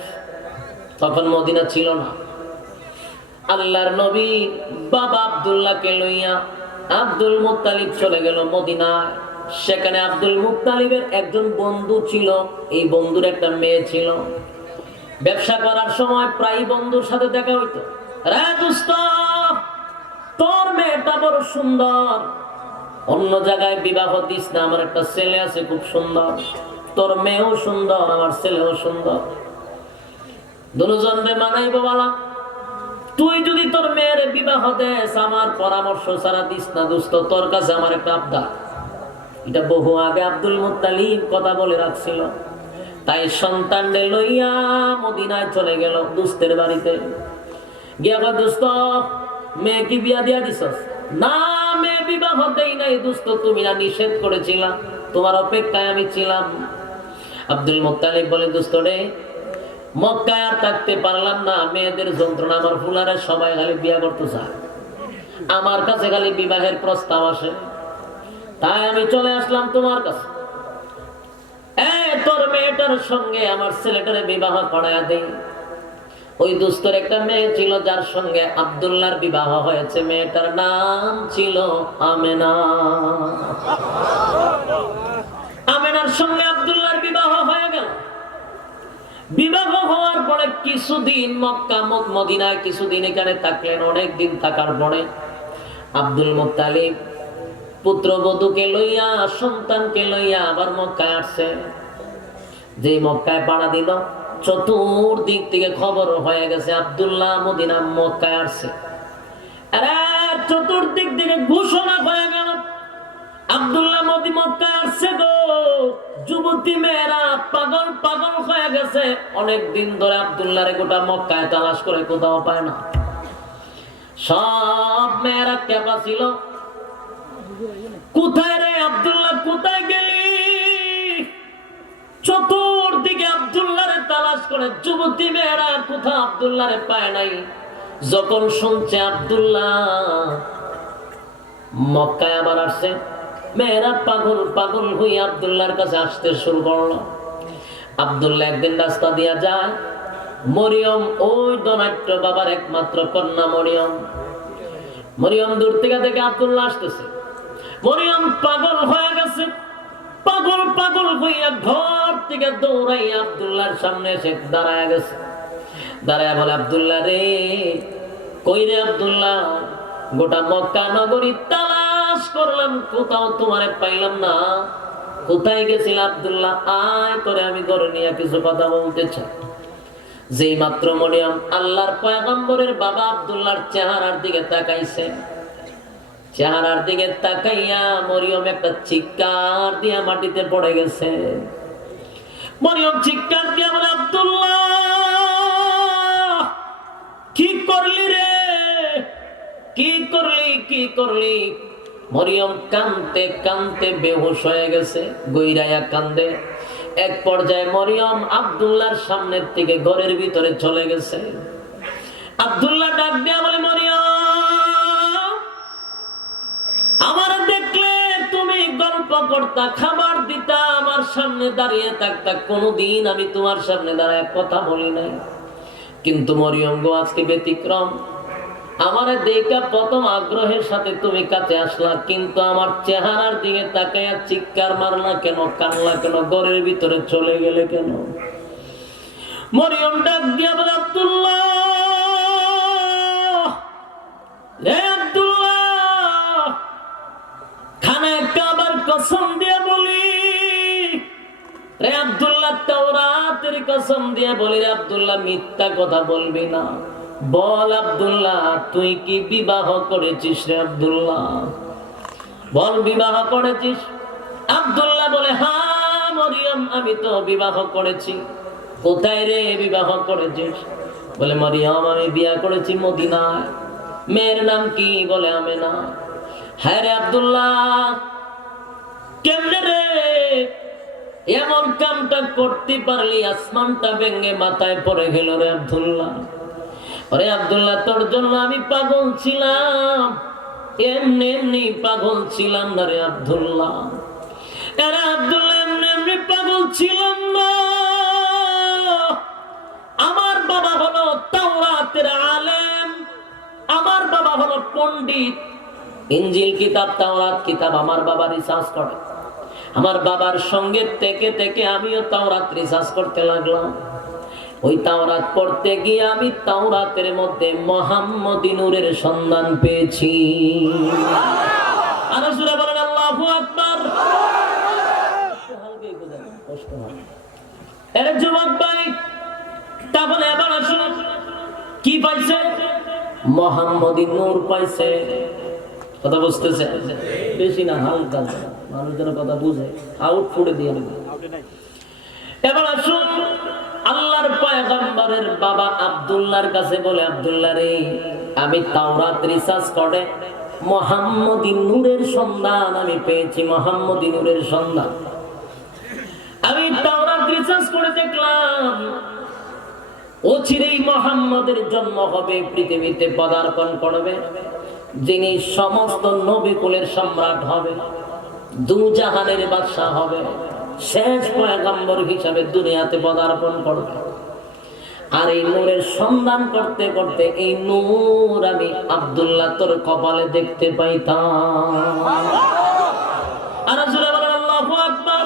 তখন মদিনা ছিল না। আল্লাহর নবী বাবা আব্দুল্লাহকে লইয়া আব্দুল মুত্তালিব চলে গেল মদিনায়। সেখানে আব্দুল মুত্তালিবের একজন বন্ধু ছিল, এই বন্ধুর একটা মেয়ে ছিল। ব্যবসা করার সময় প্রায় বন্ধুর সাথে দেখা হইতো। রে দোস্ত, তোর মেয়েটা বড় সুন্দর, অন্য জায়গায় বিবাহ দিস না, আমার একটা ছেলে আছে খুব সুন্দর, তোর মেয়েও সুন্দর, আমার ছেলেও সুন্দর, দুজনরে মানাইবো বালা। তুই যদি তোর মেয়ের বিবাহ দেস, আমার পরামর্শ ছাড়া দিস না দোস্ত, তোর কাছে আমার একটা আবদার। এটা বহু আগে আব্দুল মুত্তালিব কথা বলে রাখছিল। তাই সন্তানদের লইয়া মদিনায় চলে গেল দোস্তের বাড়িতে গিয়া। দোস্ত, মেয়ে কি বিয়া দিয়া দিছস? না, মেয়ে বিবাহ দেই নাই দোস্ত, তুমি না নিষেধ করেছিলা, তোমার অপেক্ষায় আমি ছিলাম। আব্দুল মুত্তালিব বলে, দোস্ত রে, মক্কায় আর থাকতে পারলাম না, মেয়েদের যন্ত্রণা, আমার ফুলারে সবাই খালি বিয়া করতে চায়, আমার কাছে খালি বিবাহের প্রস্তাব আসে, তাই আমি চলে আসলাম তোমার কাছে। তোর মেয়েটার সঙ্গে আমার ছেলেটারে বিবাহ করায়া দেই। ওই দুস্তর একটা মেয়ে ছিল যার সঙ্গে আব্দুল্লাহর বিবাহ হয়েছে, মেয়েটার নাম ছিল আমেনা। আমেনার সঙ্গে আব্দুল্লাহর বিবাহ হয়ে গেল। বিবাহ হওয়ার পরে কিছুদিন মক্কা মদিনায় কিছুদিন এখানে থাকলেন। অনেক দিন থাকার পরে আব্দুল মুত্তালিব পুত্রবধূকে লইয়া, সন্তানকে লইয়া আবার মক্কায় আসছে। যে মক্কায় পাড়া দিল, চতুর্দিক থেকে খবর হয়ে গেছে আব্দুল্লাহ মদিনা মক্কায় আসছে। চতুর্দিক থেকে ঘোষণা হয়ে গেল আব্দুল্লাহ মক্কায় আসছে গো। যুবতী মেয়েরা পাগল পাগল হয়ে গেছে। অনেক দিন ধরে আব্দুল্লাহরে গোটা মক্কায় তালাশ করে কোথাও পায় না। সব মেয়েরা কেপা ছিল, কোথায় রে আব্দুল্লাহ, কোথায় গেলি? চতুর বলে যুবতী মেয়েরা কোথাও আব্দুল্লাহরে পায় নাই। যখন শুনছে আব্দুল্লাহ মক্কায় আবার আসছে, মেয়েরা পাগল পাগল হয়ে আব্দুল্লাহর কাছে আসতে শুরু করলো। আব্দুল্লাহ একদিন রাস্তা দিয়া যায়, মরিয়ম ওই ধনাঢ্য বাবার একমাত্র কন্যা মরিয়ম দূর থেকে দেখে আব্দুল্লাহ আসতেছে। মরিয়ম পাগল হয়ে গেছে, পাগল পাগল হইয়া ঘর থেকে দৌড়াই আব্দুল্লাহর সামনে এসে দাঁড়ায় গেছে। দাঁড়ায় বলে, আব্দুল্লাহ রে, কই রে আব্দুল্লাহ? গোটা মক্কা নগরী তালাশ করলাম, কোথাও তোমারে পাইলাম না। কোথায় গেছিল আব্দুল্লাহ? আয় করে আমি ঘরে নিয়ে কিছু কথা বলতে চাই। যেই মাত্র মরিয়ম আল্লাহর পয়গম্বরের বাবা আব্দুল্লাহর চেহারার দিকে তাকাইছে, চেহারার দিকে তাকাইয়া মরিয়ম একটা চিৎকার দিয়া মাটিতে পড়ে গেছে। মরিয়ম চিৎকার দিয়া বলে, আব্দুল্লাহ কি করলি রে, কি করলি, কি করলি? মরিয়ম কানতে কানতে বেহুশ হয়ে গেছে, গইরাইয়া কান্দে। এক পর্যায়ে মরিয়ম আব্দুল্লাহর সামনের থেকে ঘরের ভিতরে চলে গেছে। আব্দুল্লাহ ডাক দিয়া বলে, মরিয়ম আমার দেখলে তুমি গল্প করতা, খাবার দিতা, আমার সামনে দাঁড়িয়ে থাকতা, কোনদিন আমি তোমার সামনে দাঁড়ায় কথা বলি নাই। কিন্তু মরিয়ম গো, আজকে ব্যতিক্রম। আমার দেখা প্রথম আগ্রহের সাথে তুমি কাছে আসলা, কিন্তু আমার চেহারার দিকে তাকাইয়া চিৎকার মারলা কেন, কানলা কেন, ঘরের ভিতরে চলে গেলে কেন? মরিয়ম ডাক দিয়া বলে, আব্দুল্লাহ রে আব্দুল্লাহ, খানায় কাবার কসম দিয়ে বলি রে আব্দুল্লাহ, তাওরাতের কসম দিয়ে বলি রে আব্দুল্লাহ, মিথ্যা কথা বলবি না। বল আব্দুল্লাহ, তুই কি বিবাহ করেছিস রে আব্দুল্লাহ? বল, বিবাহ করেছিস? আব্দুল্লাহ বলে, হ্যাঁ মরিয়ম, আমি তো বিবাহ করেছি। কোথায় রে বিবাহ করেছিস? বলে, মরিয়ম আমি বিয়ে করেছি মদিনায়। মেয়ের নাম কি? বলে, আমেনা। হ্যাঁ রে আব্দুল্লাহ, কেমনে রে এমন কামটা করতে পারলি? আসমানটা ভেঙে মাথায় পড়ে গেল রে আব্দুল্লাহ। আরে আব্দুল্লাহ, তোর জন্য আমি পাগল ছিলাম, এমনি এমনি পাগল ছিলাম না রে আব্দুল্লাহ। আরে আব্দুল্লাহ, এমনি এমনি পাগল ছিলাম না। আমার বাবা হলো তাওরাতের আলেম, আমার বাবা হলো পণ্ডিত। ইনজিল কিতাব, তাওরাত কিতাব আমার বাবা রিসার্চ করে। আমার বাবার সঙ্গে থেকে থেকে আমিও তাওরাত রিসার্চ করতে লাগলাম। ওই তাওরাত পড়তে গিয়ে আমি তাওরাতের মধ্যে মুহাম্মদী নূরের সন্ধান পেয়েছি। আর রাসূল বলেন, আল্লাহু আকবার। কষ্ট হয়। এর যুবক ভাই, তাহলে এবার আসুন, কি পাইছে? মুহাম্মদী নূর পাইছে। কথা বুঝতেছে? বেশি না, হালকা, মানুষ যেন কথা বুঝে, আউট ফুটে দিয়ে দেবে। এবার আসুন, আল্লাহর পয়গম্বরের বাবা আব্দুল্লাহর কাছে বলে, আব্দুল্লাহ রে, আমি তাওরাত রিসার্চ করে মুহাম্মদী নূরের সন্ধান আমি পেয়েছি। মুহাম্মদী নূরের সন্ধান আমি তাওরাত রিসার্চ করে দেখলাম, অচিরেই মুহাম্মদের জন্ম হবে, পৃথিবীতে পদার্পণ করবে, যিনি সমস্ত নবী কুলের সম্রাট হবে, দুজাহানের বাদশা হবে, শেষ পয়গম্বর হিসাবে দুনিয়াতে পদার্পণ করবে। আর এই নূরের সন্ধান করতে করতে এই নূর আমি আব্দুল্লাহ তোর কপালে দেখতে পাইতাম। আর রাসূল বলেন, আল্লাহু আকবার।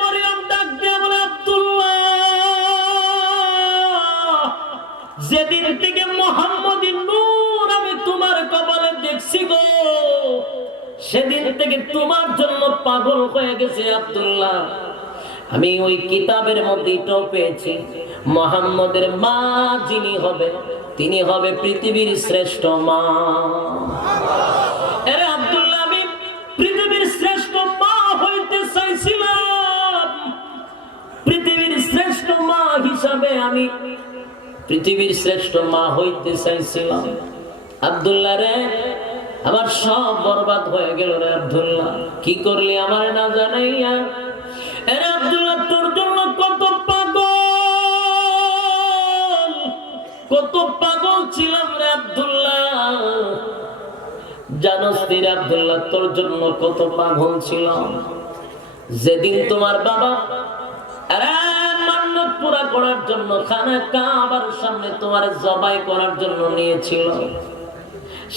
মরিয়ম ডাক দিয়ে বলে, আব্দুল্লাহ, যেদিন থেকে মুহাম্মদী নূর আমি তোমার কপালে দেখছি গো, সেদিন থেকে তোমার জন্য পাগল হয়ে গেছে আব্দুল্লাহ। আমি ওই কিতাবের মধ্যে এটাও পেয়েছি, মুহাম্মদের মা যিনি হবে, তিনি হবে পৃথিবীর শ্রেষ্ঠ মা। আরে আব্দুল্লাহ, আমি পৃথিবীর শ্রেষ্ঠ মা হইতে চাইছিলাম। পৃথিবীর শ্রেষ্ঠ মা হিসাবে আমি পৃথিবীর শ্রেষ্ঠ মা হইতে চাইছিলাম। আব্দুল্লাহ রে, আমার সব বরবাদ হয়ে গেল রে আব্দুল্লাহ, কি করলি আমার না জানাইয়া? আরে আব্দুল্লাহ, তোর জন্য কত পাগল কত পাগল ছিলাম রে আব্দুল্লাহ, জানোস রে আব্দুল্লাহ তোর জন্য কত পাগল ছিলাম। যেদিন তোমার বাবা মান্নত পুরা করার জন্য খানা কাবার সামনে তোমার জবাই করার জন্য নিয়েছিল,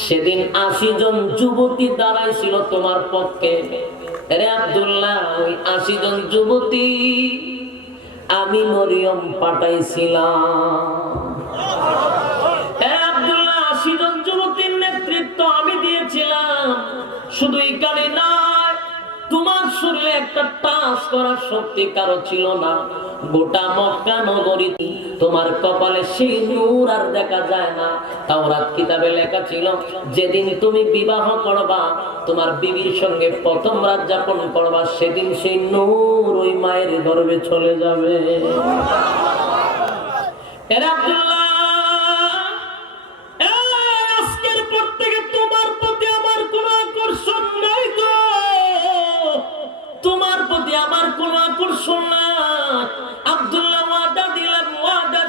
সেদিন 80 জন যুবতী দাঁড়াইছিল তোমার পক্ষে। রে আব্দুল্লাহ, ওই 80 জন যুবতী আমি মরিয়ম পাঠাইছিলাম। হে আব্দুল্লাহ, 80 জন যুবতীর নেতৃত্ব আমি দিয়েছিলাম। শুধু এখানে নয়, তোমার শরীরে একটা টাচ করার শক্তি কারো ছিল না। গোটা মক্কা নগরী তোমার কপালে সেই নূর আর দেখা যায় না। তাওরাত কিতাবে লেখা ছিল, যেদিন তুমি বিবাহ করবা, তোমার বিবির সঙ্গে প্রথম রাত যাপন করবা, সেদিন সেই নূর ওই মায়ের গর্ভে চলে যাবে। আজকের পর থেকে তোমার প্রতি আমার কোনো আকর্ষণ নাই গো, তোমার প্রতি আমার কোনো আকর্ষণ নাই। আব্দুল্লাহ, ওয়াদা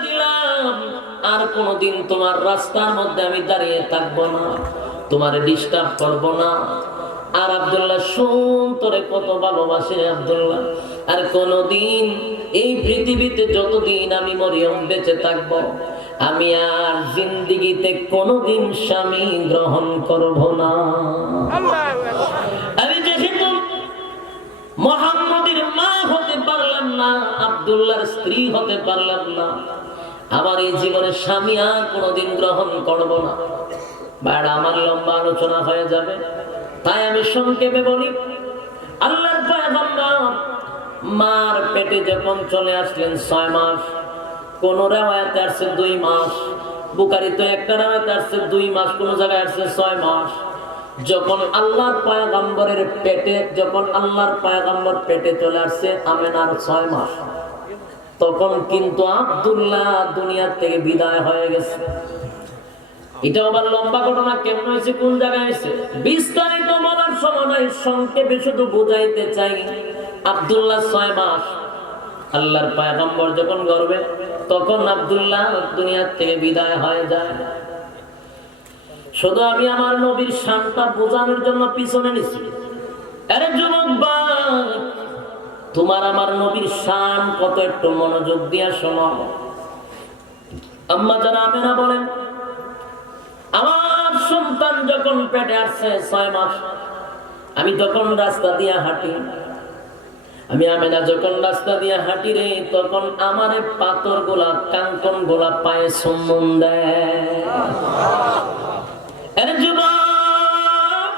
দিলাম আর কোনদিন তোমার রাস্তার মধ্যে আমি দাঁড়িয়ে থাকবো না, তোমার ডিস্টার্ব করবো না। আর আব্দুল্লাহ শুন, তোরে কত ভালোবাসে আব্দুল্লাহ, আর কোনদিন এই পৃথিবীতে যতদিন আমি মরিয়ম বেঁচে থাকবো, আমি আর জিন্দেগিতে কোনদিন স্বামী গ্রহণ করব না। আমি যেহেতু মুহাম্মদের মা হতে পারলাম না, আব্দুল্লাহর স্ত্রী হতে পারলাম না, আমার এই জীবনে স্বামী আর কোনদিন গ্রহণ করব না। বাড়া আমার লম্বা আলোচনা হয়ে যাবে, তাই আমি সংক্ষেপে বলি। আল্লাহর পয়গম্বর মার পেটে যখন চলে আসলেন 6 মাস, কোন রাওয়ায়াতে আসছে 2 মাস, বুখারীতে একটা রাওয়ায়াতে আসছে 2 মাস, কোন জায়গায় আসছে 6 মাস। যখন আল্লাহর পয়গম্বরের পেটে চলে আসছে আমেনার 6 মাস, তখন কিন্তু আব্দুল্লাহ দুনিয়া থেকে বিদায় হয়ে গেছে। এটা আবার লম্বা ঘটনা, কেমন হয়েছে, কোন জায়গায় হয়েছে, বিস্তারিত বলার সময় নাই, সংক্ষেপে শুধু বুঝাইতে চাই। আব্দুল্লাহ 6 মাস, আল্লাহর পয়গম্বর যখন গর্ভে, তখন আব্দুল্লাহ দুনিয়া থেকে বিদায় হয়ে যায়। শুধু আমি আমার নবীর শানটা বোঝানোর জন্য পিছনে নিছি। আরে যুবক ভাই, তোমার আমার নবীর শান কত, একটু মনোযোগ দিয়া শোনো। আম্মা জান আমেনা বলেন, আমার সন্তান যখন পেটে আসছে 6 মাস, আমি তখন রাস্তা দিয়া হাঁটি। আমি আমেনা যখন রাস্তা দিয়া হাঁটি রে, তখন আমারে পাথর গোলা, কাঙ্কন গোলা পায়ে চুম্বন দেয়। আরে যুবক,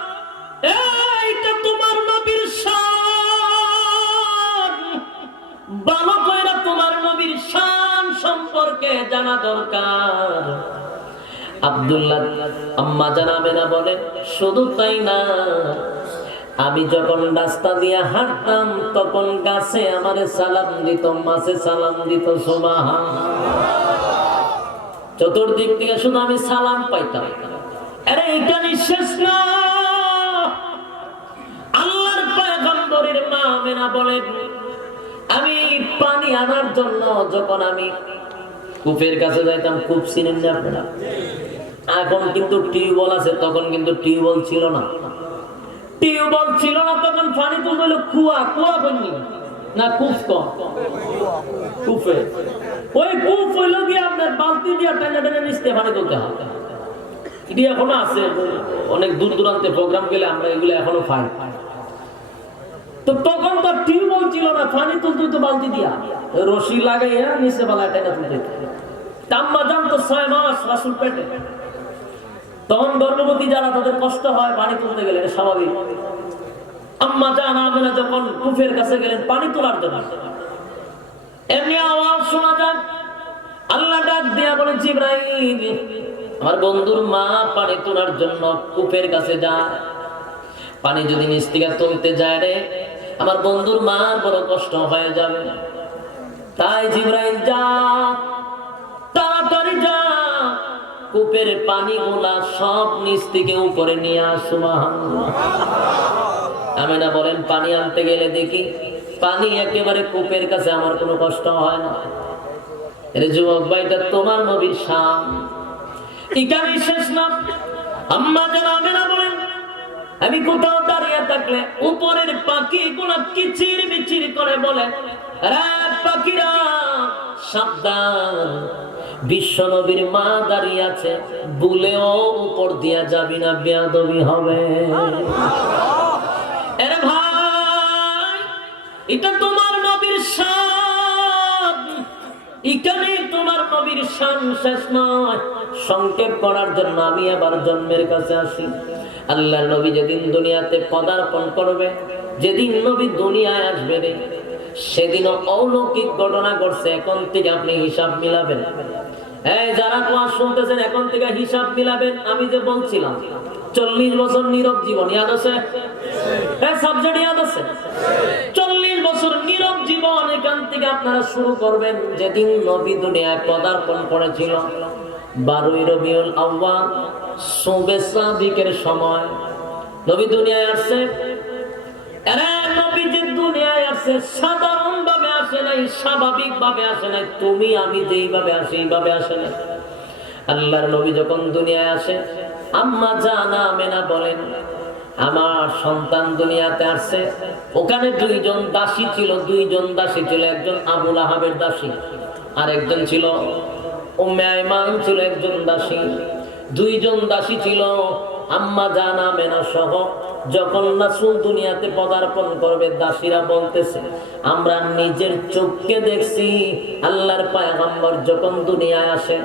এইটা তোমার নবীর শান, ভালো কইরা তোমার নবীর শান সম্পর্কে জানা দরকার। আব্দুল্লাহ আম্মা জানাবে না বলে, শুধু তাই না, আমি যখন রাস্তা দিয়ে হাঁটতাম, তখন গাছে আমারে সালাম দিত, মাছে সালাম দিত। সুবহানাল্লাহ, চতুর্দিক থেকে শুধু আমি সালাম পাইতাম। আরে এটা নিঃশেষ না। আল্লাহর পয়গম্বরের মা আমেনা বলেন, আমি পানি আনার জন্য যখন আমি কূপের কাছে যাইতাম, কূপ চিনেন না আপনারা? এখন কিন্তু টিউবওয়েল আছে, তখন কিন্তু টিউবওয়েল ছিল না। তখন পানি তুলতে হলো কুয়া বন্যি না, কূপ কূপে। ওই কূপ হইল গিয়ে আপনার বালতি দিয়ে টানা নিচতে পানি তুলতে হয়। এটি এখনো আছে, অনেক দূর দূরান্তে প্রোগ্রাম গেলে আমরা এগুলো এখনো পাই। তো তখন তো টিউবওয়েল ছিল না, পানি তুলতে তো বালতি দিয়া রশি লাগাইয়া নিচে বেলা টানা তুলতে। আম্মা জান তো 6 মাস রাসূল পেটে, তখন গর্ভবতী যারা, তাদের কষ্ট হয় পানি তুলতে গেলে, এটা স্বাভাবিক। আম্মা জান আমেনা যখন কূপের কাছে গেলেন পানি তোলার জন্য, এমনি আওয়াজ শোনা যায়, আল্লাহ ডাক দিয়া বলেন, জিবরাইল, আমার বন্ধুর মা পানি তোলার জন্য কূপের কাছে যায়। পানি যদি নিচ থেকে তুলতে যায় রে, আমার বন্ধুর মা বড় কষ্ট হয়ে যাবে। তাই জিবরাইল, যা, তাড়াতাড়ি যা, কূপের পানিগুলা সব নিচ থেকে উপরে নিয়ে আস। সুবহানাল্লাহ। আমেনা বলেন, পানি আনতে গেলে দেখি পানি একেবারে কূপের কাছে, আমার কোনো কষ্ট হয় না। এর যুবক ভাইটা তোমার নবীর শান। এখানে শেষ না, আম্মা জান আমেনা বলেন আমি কোথাও দাঁড়িয়ে থাকলে উপরের পাখিগুলো কিচির মিচির করে বলে, রাত পাখিরা সাবধান, বিশ্ব নবীর মা দাঁড়িয়ে আছে, ভুলেও উপর দিয়া যাবি না, বেয়াদবি হবে। আরে ভাই, এটা তোমার নবীর শান, এখানে তোমার নবীর শান শেষ নয়। সংক্ষেপ করার জন্য আমি আবার জন্মের কাছে আসি। আল্লাহর নবী যেদিন দুনিয়াতে পদার্পণ করবে, যেদিন নবী দুনিয়ায় আসবে রে, সেদিনও অলৌকিক ঘটনা ঘটছে। এখন থেকে আপনি হিসাব মিলাবেন। এই যারা ক্লাস শুনতেছেন, এখন থেকে হিসাব মিলাবেন। আমি যে বলছিলাম 40 বছর নীরব জীবন, ইয়াদ আছে? এই সাবজেক্ট ইয়াদ আছে? 40 বছর নীরব জীবন এখান থেকে আপনারা শুরু করবেন। যেদিন নবী দুনিয়ায় পদার্পণ করেছিল 12ই রবিউল আউয়াল সুবে সাদিকের সময় নবী দুনিয়ায় আসছে। এরা নবী যে দুনিয়ায় আসছে সাধারণ ভাবে আসে নাই, স্বাভাবিক ভাবে আসে নাই, তুমি আমি যেইভাবে আসে এইভাবে আসে নাই। আল্লাহর নবী যখন দুনিয়ায় আসে, আম্মা জানা আমেনা বলেন আমার সন্তান দুনিয়াতে আসছে। ওখানে দুইজন দাসী ছিল, একজন আবু লাহাবের দাসী, আর একজন ছিল উম্মে আইমান ছিল একজন দাসী। দুইজন দাসী ছিল। আম্মা জানা আমেনা সহ যখন রাসূল দুনিয়াতে পদার্পণ করবে, দাসীরা বলতেছে আমরা নিজের চোখকে দেখছি আল্লাহর পয়গম্বর যখন দুনিয়ায় আসে,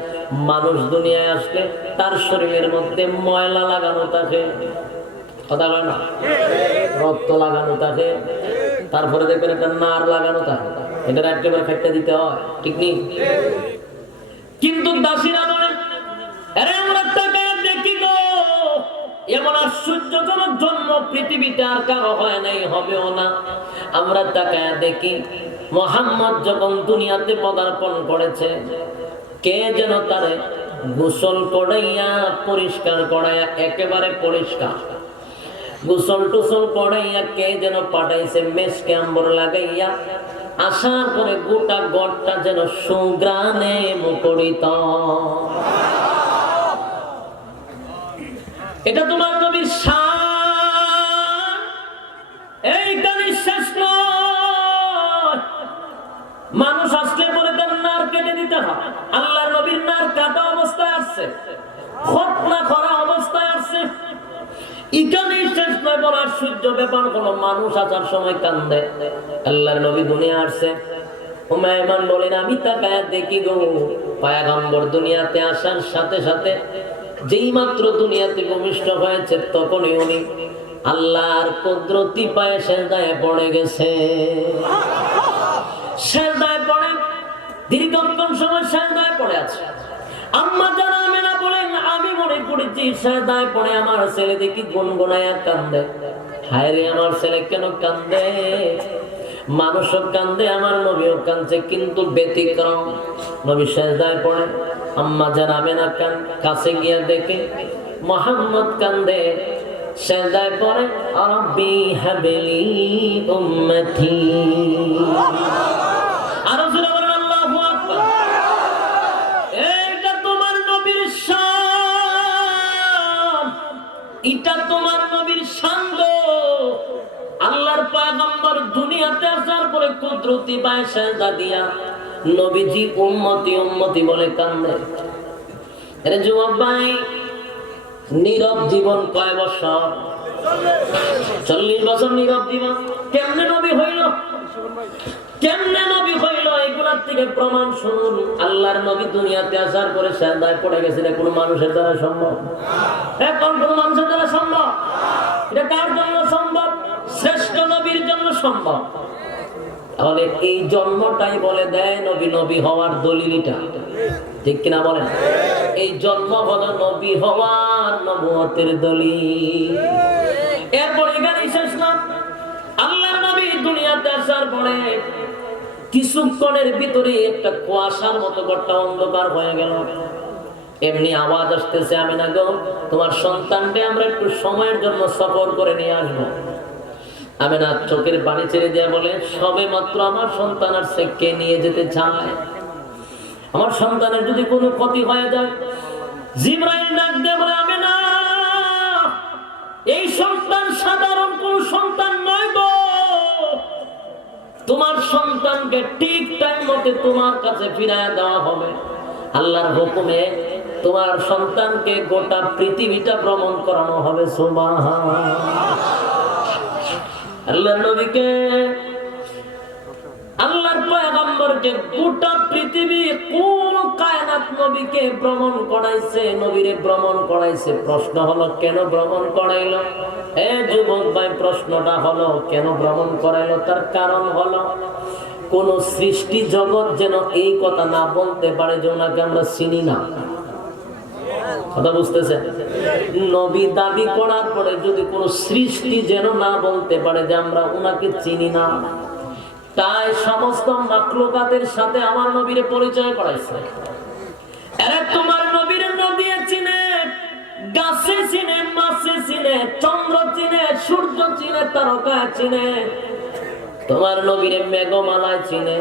মানুষ দুনিয়ায় আসলে তার শরীরের মধ্যে ময়লা লাগানো থাকে, কথা বলে না, রক্ত লাগানো থাকে, তারপরে দেখবেন একটা নার লাগানো থাকে, এটা একেবারে ফেটে দিতে হয়, ঠিক নেই? কিন্তু দাসীরা বলেন আরে আমরা তাকে দেখি গো, এমন আশ্চর্যজনক জন্ম পৃথিবীতে আর কারো হয় নাই, হবেও না। আমরা তাকায়া দেখি মুহাম্মদ যখন দুনিয়াতে পদার্পণ করেছে, কে যেন তারে গোসল করাইয়া পরিষ্কার করাইয়া, একেবারে পরিষ্কার গোসল টোসল করাইয়া কে যেন পাঠাইছে, মেসকে আম্বর লাগাইয়া আসার পরে গোটা গড়টা যেন সুগ্রানে মুখরিত। এটা তোমার নবীর শান। এইখানে শেষ নয়, মানুষ আসলে পরে তার নার কেটে দিতে হয়। আল্লাহর নবীর নার কাটা অবস্থায় আসছে, খতনা করা অবস্থায় আসছে। এখানেই শেষ নয়, বড় আশ্চর্য ব্যাপার হলো মানুষ আসার সময় কান্দে। আল্লাহর নবী দুনিয়া আসছে, উম্মে আইমান বলেন আমি তাকায়া দেখি গো, পয়গম্বর দুনিয়াতে আসার সাথে সাথে যেই মাত্র দুনিয়াতে ভূমিষ্ঠ হয়েছে, তখনই উনি আল্লাহর কুদরতি পায়ে সেজদায় পড়ে গেছে। সেজদায় পড়ে দীর্ঘক্ষণ সময় সেজদায় পড়ে আছে। আম্মা জানা আমেনা বলেন আমি মনে করেছি সেজদায় পড়ে আমার ছেলে দেখি গুনগুনায়া কান্দে। হায় রে, আমার ছেলে কেন কান্দে? মানুষও কান্দে, আমার নবীও কান্দছে, কিন্তু ব্যতিক্রম। নবী সেজদায় পড়ে, আম্মা জানা আমেনা কাছে গিয়ে দেখে মুহাম্মদ কান্দে। সেজদায় পড়ে রব্বি হাবলি উম্মতি, আর রাসূল বলেন আল্লাহু আকবার। এটা তোমার নবীর শান, এটা তোমার নবীর শান গো। আল্লাহর পয়গম্বর দুনিয়াতে আসার পরে কুদরতি পায়ে সেজদা দিয়া নবীজি উম্মতি উম্মতি বলে কান্দে। আরে যুবক ভাই, নীরব জীবন কয় বছর? 40 বছর নীরব জীবন। কেমনে নবী হইল? কেমনে নবী হইল? এগুলার থেকে প্রমাণ শুনুন। আল্লাহর নবী দুনিয়াতে আসার পরে সেজদায় পড়ে গেছে, এটা কোনো মানুষের দ্বারা সম্ভব? এখন কোনো মানুষের দ্বারা সম্ভব? এটা কার জন্য সম্ভব? শ্রেষ্ঠ নবীর জন্য সম্ভব। তাহলে এই জন্মটাই বলে দেয় নবী নবী হওয়ার দলিলটা, ঠিক কিনা বলেন? এই জন্ম হলো নবী হওয়ার নবুয়তের দলিল। এরপর এখানে শেষ না, আল্লাহর নবী দুনিয়াতে আসার পরে কিছুক্ষণের ভিতরে একটা কুয়াশার মতো ঘরটা অন্ধকার হয়ে গেল। এমনি আওয়াজ আসতেছে, আমিনা গো তোমার সন্তানকে আমরা একটু সময়ের জন্য সফর করে নিয়ে আসবো। আমিনা চোখের পানি ছেড়ে দিয়ে বলে সবে মাত্র আমার সন্তান আসছে, কে নিয়ে যেতে চায়? আমার সন্তানের যদি কোনো ক্ষতি হয়ে যায়, জিবরাইল ডাক দিয়ে বলে, আমেনা, এই সন্তান সাধারণ কোন সন্তান নয় গো, তোমার সন্তানকে ঠিক টাইম মতে তোমার কাছে ফিরায় দেওয়া হবে। আল্লাহর হুকুমে তোমার সন্তানকে গোটা পৃথিবীটা ভ্রমণ করানো হবে। সুবহানাল্লাহ। আল্লাহর নবীকে, আল্লাহর পয়গম্বরকে গোটা পৃথিবী কোন কায়নাত নবীকে ভ্রমণ করাইছে, নবীরে ভ্রমণ করাইছে। প্রশ্ন হলো কেন ভ্রমণ করাইলো? যুবক ভাই, প্রশ্নটা হলো কেন ভ্রমণ করাইলো? তার কারণ হলো কোন সৃষ্টি জগৎ যেন এই কথা না বলতে পারে যে ওনাকে আমরা চিনি না। কথা বুঝতেছেন? নবী দাবি করার পরে যদি কোন সৃষ্টি যেন না বলতে পারে যে আমরা ওনাকে চিনি না। তাই সমস্ত মাখলুকাতের সাথে আমার নবীরে পরিচয় করাইছে। আরে তোমার নবীরে নদী চিনে, গাছে চিনে, মাছে চিনে, চন্দ্র চিনে, সূর্য চিনে, তারকা চিনে, তোমার নবীরে মেঘমালায় চিনে।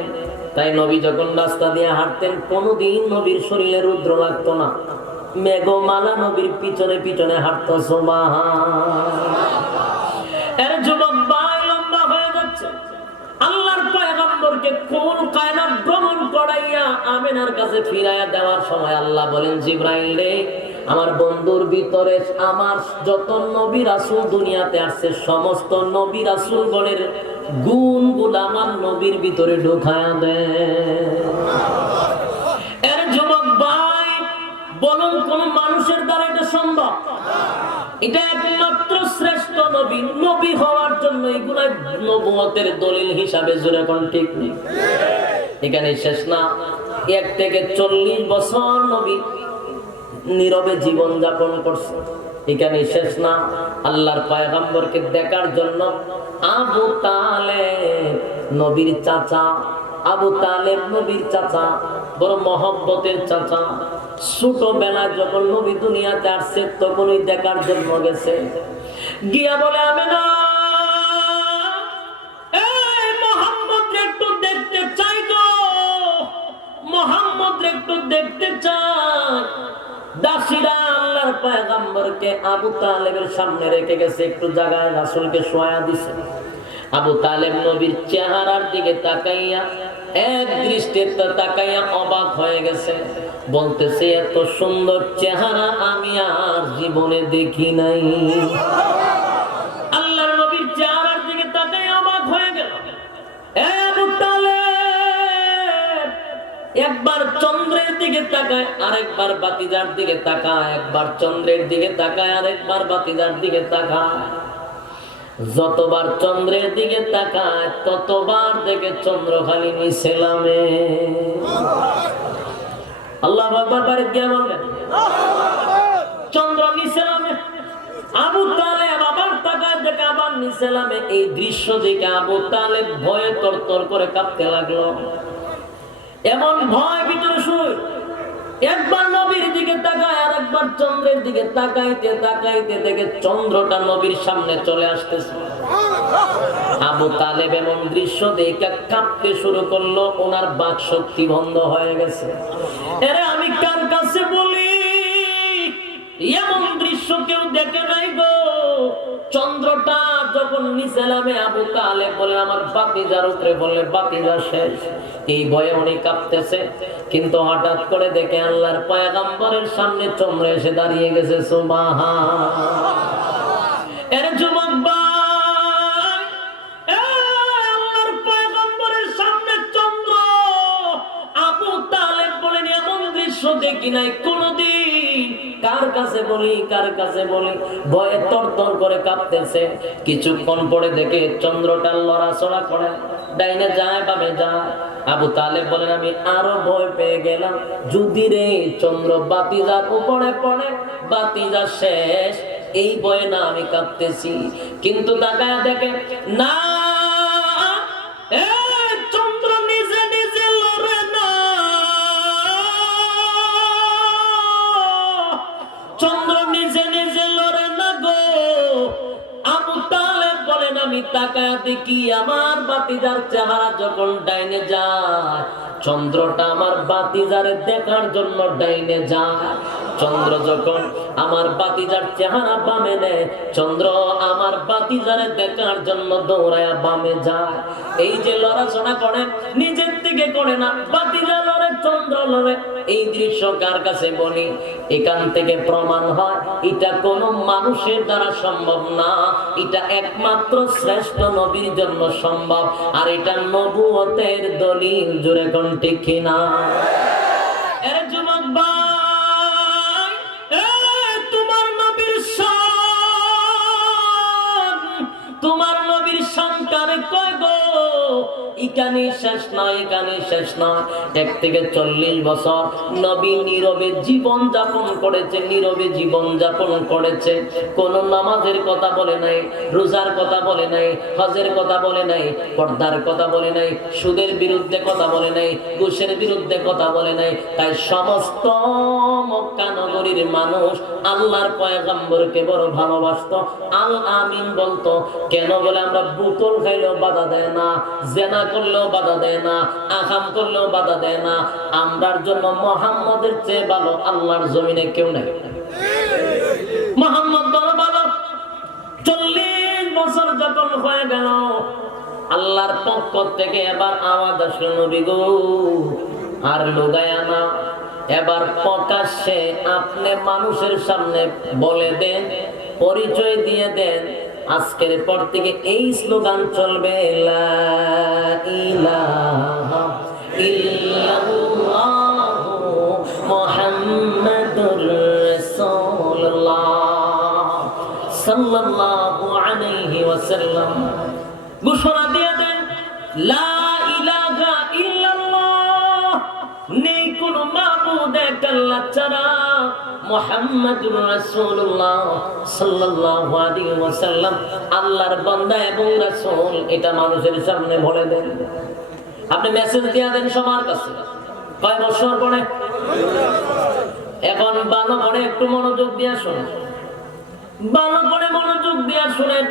তাই নবী যখন রাস্তা দিয়ে হাঁটতেন কোনদিন নবীর শরীরে রুদ্র লাগতো না। মেঘমালা নবীর পিছনে পিছনে হাঁটতো। সুবহানাল্লাহ। এর যুবক ভাই, লম্বা হয়ে যাচ্ছে। আল্লাহর পয়গম্বরকে কোন কায়নাত ভ্রমণ করাইয়া আমেনার কাছে ফিরাইয়া দেওয়ার সময় আল্লাহ বলেন, জিবরাইল রে, আমার বন্ধুর ভিতরে আমার যত নবী রাসূল দুনিয়াতে আসছে সমস্ত নবী রাসূলগণের গুণগুলো আমার নবীর ভিতরে ঢোকায়া দে। এর যুবক ভাই, বলুন কোন মানুষের দ্বারা এটা সম্ভব? এটা একমাত্র শ্রেষ্ঠ নবী, নবী হওয়ার জন্য এগুলা নবুয়তের দলিল হিসাবে জোরে কোন ঠিক নেই। এখানে শেষ না, 1 থেকে 40 বছর নবী নীরবে জীবন যাপন করছে। এখানে শেষ না, আল্লাহর পয়গম্বরকে দেখার জন্য আবু তালেব নবীর চাচা, আবু তালেব নবীর চাচা, বড় মহব্বতের চাচা, ছোটবেলায় যখন নবী দুনিয়াতে আসছে তখনই দেখার জন্য গেছে। গিয়া বলে, আমেনা, এই মুহাম্মদ একটু দেখতে চাই গো, মুহাম্মদ একটু দেখতে চাই। দাসীরা আল্লাহর পয়গম্বরকে আবু তালেবের সামনে রেখে গেছে, একটু জায়গায় রাসূলকে শোয়া দিছে। আবু তালেব নবীর চেহারার দিকে তাকাইয়া এক দৃষ্টিতে তাকাইয়া অবাক হয়ে গেছে। বলতেছে, এত সুন্দর চেহারা আমি আর জীবনে দেখি নাই। আল্লাহর নবীর চেহারার দিকে তাকাইয়া অবাক হয়ে গেল। আবু তালেব একবার চন্দ্রের দিকে তাকায়, আরেকবার বাতিজার দিকে তাকায়, একবার চন্দ্রের দিকে তাকায়, আরেকবার বাতিজার দিকে তাকায়। যতবার চন্দ্রের দিকে তাকায় ততবার দেখে চন্দ্র খালি নিচে নামে। আল্লাহু আকবার বলে গিয়া বললেন, চন্দ্র নিচে নামে। আবু তালেব আবার তাকায়, দেখে আবার নিচে নামে। এই দৃশ্য দেখে আবু তালেব ভয়ে তরতর করে কাঁপতে লাগলো। এমন ভয় ভিতরে শুই, একবার নবীর দিকে তাকায়, আর একবার চন্দ্রের দিকে তাকাইতে তাকাইতে দেখে চন্দ্রটা নবীর সামনে চলে আসতেছে। আবু তালেব এমন দৃশ্য দেখে কাঁপতে শুরু করলো, ওনার বাক শক্তি বন্ধ হয়ে গেছে। এরে আমি কার কাছে বলি, এমন দৃশ্য কেউ দেখে নাই গো। চন্দ্রটা যখন নিচে নামে আবু তালেব বলে, আমার বাতিজার উপরে বলে, বাতিজা শেষ। এই ভয়ে উনি কাঁপতেছে, কিন্তু হঠাৎ করে দেখে আল্লাহর পয়গম্বরের সামনে চন্দ্র এসে দাঁড়িয়ে গেছে। সুবহানাল্লাহ। এর যুবক ভাই, আল্লাহর পয়গম্বরের সামনে চন্দ্র। আবু তালেব বলেন, এমন দৃশ্য দেখি নাই কোনদিন। কার কাছে বলি, কার কাছে বলি, ভয়ে তরতর করে কাঁপতেছে। কিছুক্ষণ পরে দেখে চন্দ্রটা লড়াচড়া করে, ডাইনে যায় বামে যায়। আবু তালেব বলেন, আমি আরো ভয় পেয়ে গেলাম, যদি রে চন্দ্র বাতিজার উপরে পড়ে, বাতিজা শেষ। এই ভয়ে না আমি কাঁপতেছি, কিন্তু তাকায় দেখে না, চন্দ্র নিজে নিজে লড়ে না। চন্দ্র নিজে নিজে লড়ে না গো। আবু তালেব বলেন, আমি তাকায় দেখি আমার বাতিজার চেহারা যখন ডাইনে যায়, চন্দ্রটা আমার বাতিজারে দেখার জন্য ডাইনে যায়। চন্দ্র যখন আমার বাতিজার চেহারা বামে নেয়, চন্দ্র আমার বাতিজারে দেখার জন্য দৌড়ায়া বামে যায়। এই যে লড়াচড়া করে, নিজের থেকে করে না, বাতিজা লড়ে, চন্দ্র লড়ে। এই দৃশ্য কার কাছে বলি? এখান থেকে প্রমাণ হয় এটা কোন মানুষের দ্বারা সম্ভব না, এটা একমাত্র শ্রেষ্ঠ নবীর জন্য সম্ভব। আর এটা নবুয়তের দলিল। জোরে কোন ঠিক কিনা? এ যুবক ভাই, তোমার নবীর শান, তোমার নবীর শান কারে কয় গো? এখানে শেষ নয়, এখানে শেষ নয়। 1 থেকে 40 বছর নবী নীরবে জীবন যাপন করেছে, নীরবে জীবন যাপন করেছে। কোন নামাজের কথা বলে নাই, রোজার কথা বলে নাই, হজের কথা বলে নাই, পর্দার কথা বলে নাই, সুদের বিরুদ্ধে কথা বলে নাই, ঘুষের বিরুদ্ধে কথা বলে নাই। তাই সমস্ত মক্কা নগরীর মানুষ আল্লাহর পয়গম্বরকে বড় ভালোবাসতো, আল আমিন বলতো। কেন বলে? আমরা বোতল খাইলেও বাধা দেয় না, জেনা করলেও বাধা দেয় না, আকাম করলেও বাধা দেয় না। আমরার জন্য মুহাম্মদের চেয়ে ভালো আল্লাহর জমিনে কেউ নাই। মুহাম্মদ বড় ভালো। 40 বছর যখন হয়ে গেল, আল্লাহর পক্ষ থেকে এবার আওয়াজ আসলো, নবী গো আর লুকায়া না, এবার প্রকাশ্যে আপনি মানুষের সামনে বলে দেন, পরিচয় দিয়ে দেন। আজকের পর থেকে এই স্লোগান চলবে, লা ইলাহা ইল্লাল্লাহু মুহাম্মাদুর রাসূলুল্লাহ সাল্লাল্লাহু আলাইহি ওয়াসাল্লাম। ঘোষণা দিয়ে দেন, লা ইলাহা ইল্লাল্লাহ, নেই কোনো মাবুদ এক আল্লাহ ছাড়া, মুহাম্মাদুর রাসূলুল্লাহ সাল্লাল্লাহু আলাইহি ওয়াসাল্লাম আল্লাহর বান্দা এবং রাসূল। এটা মানুষের সামনে বলে দেন। আপনি মেসেজ দিয়ে দেন সবার কাছে। কয় বছর পরে? এখন ভালো করে একটু মনোযোগ দিয়ে শুনুন, ভালো করে মনোযোগ দিয়ে শুনেন।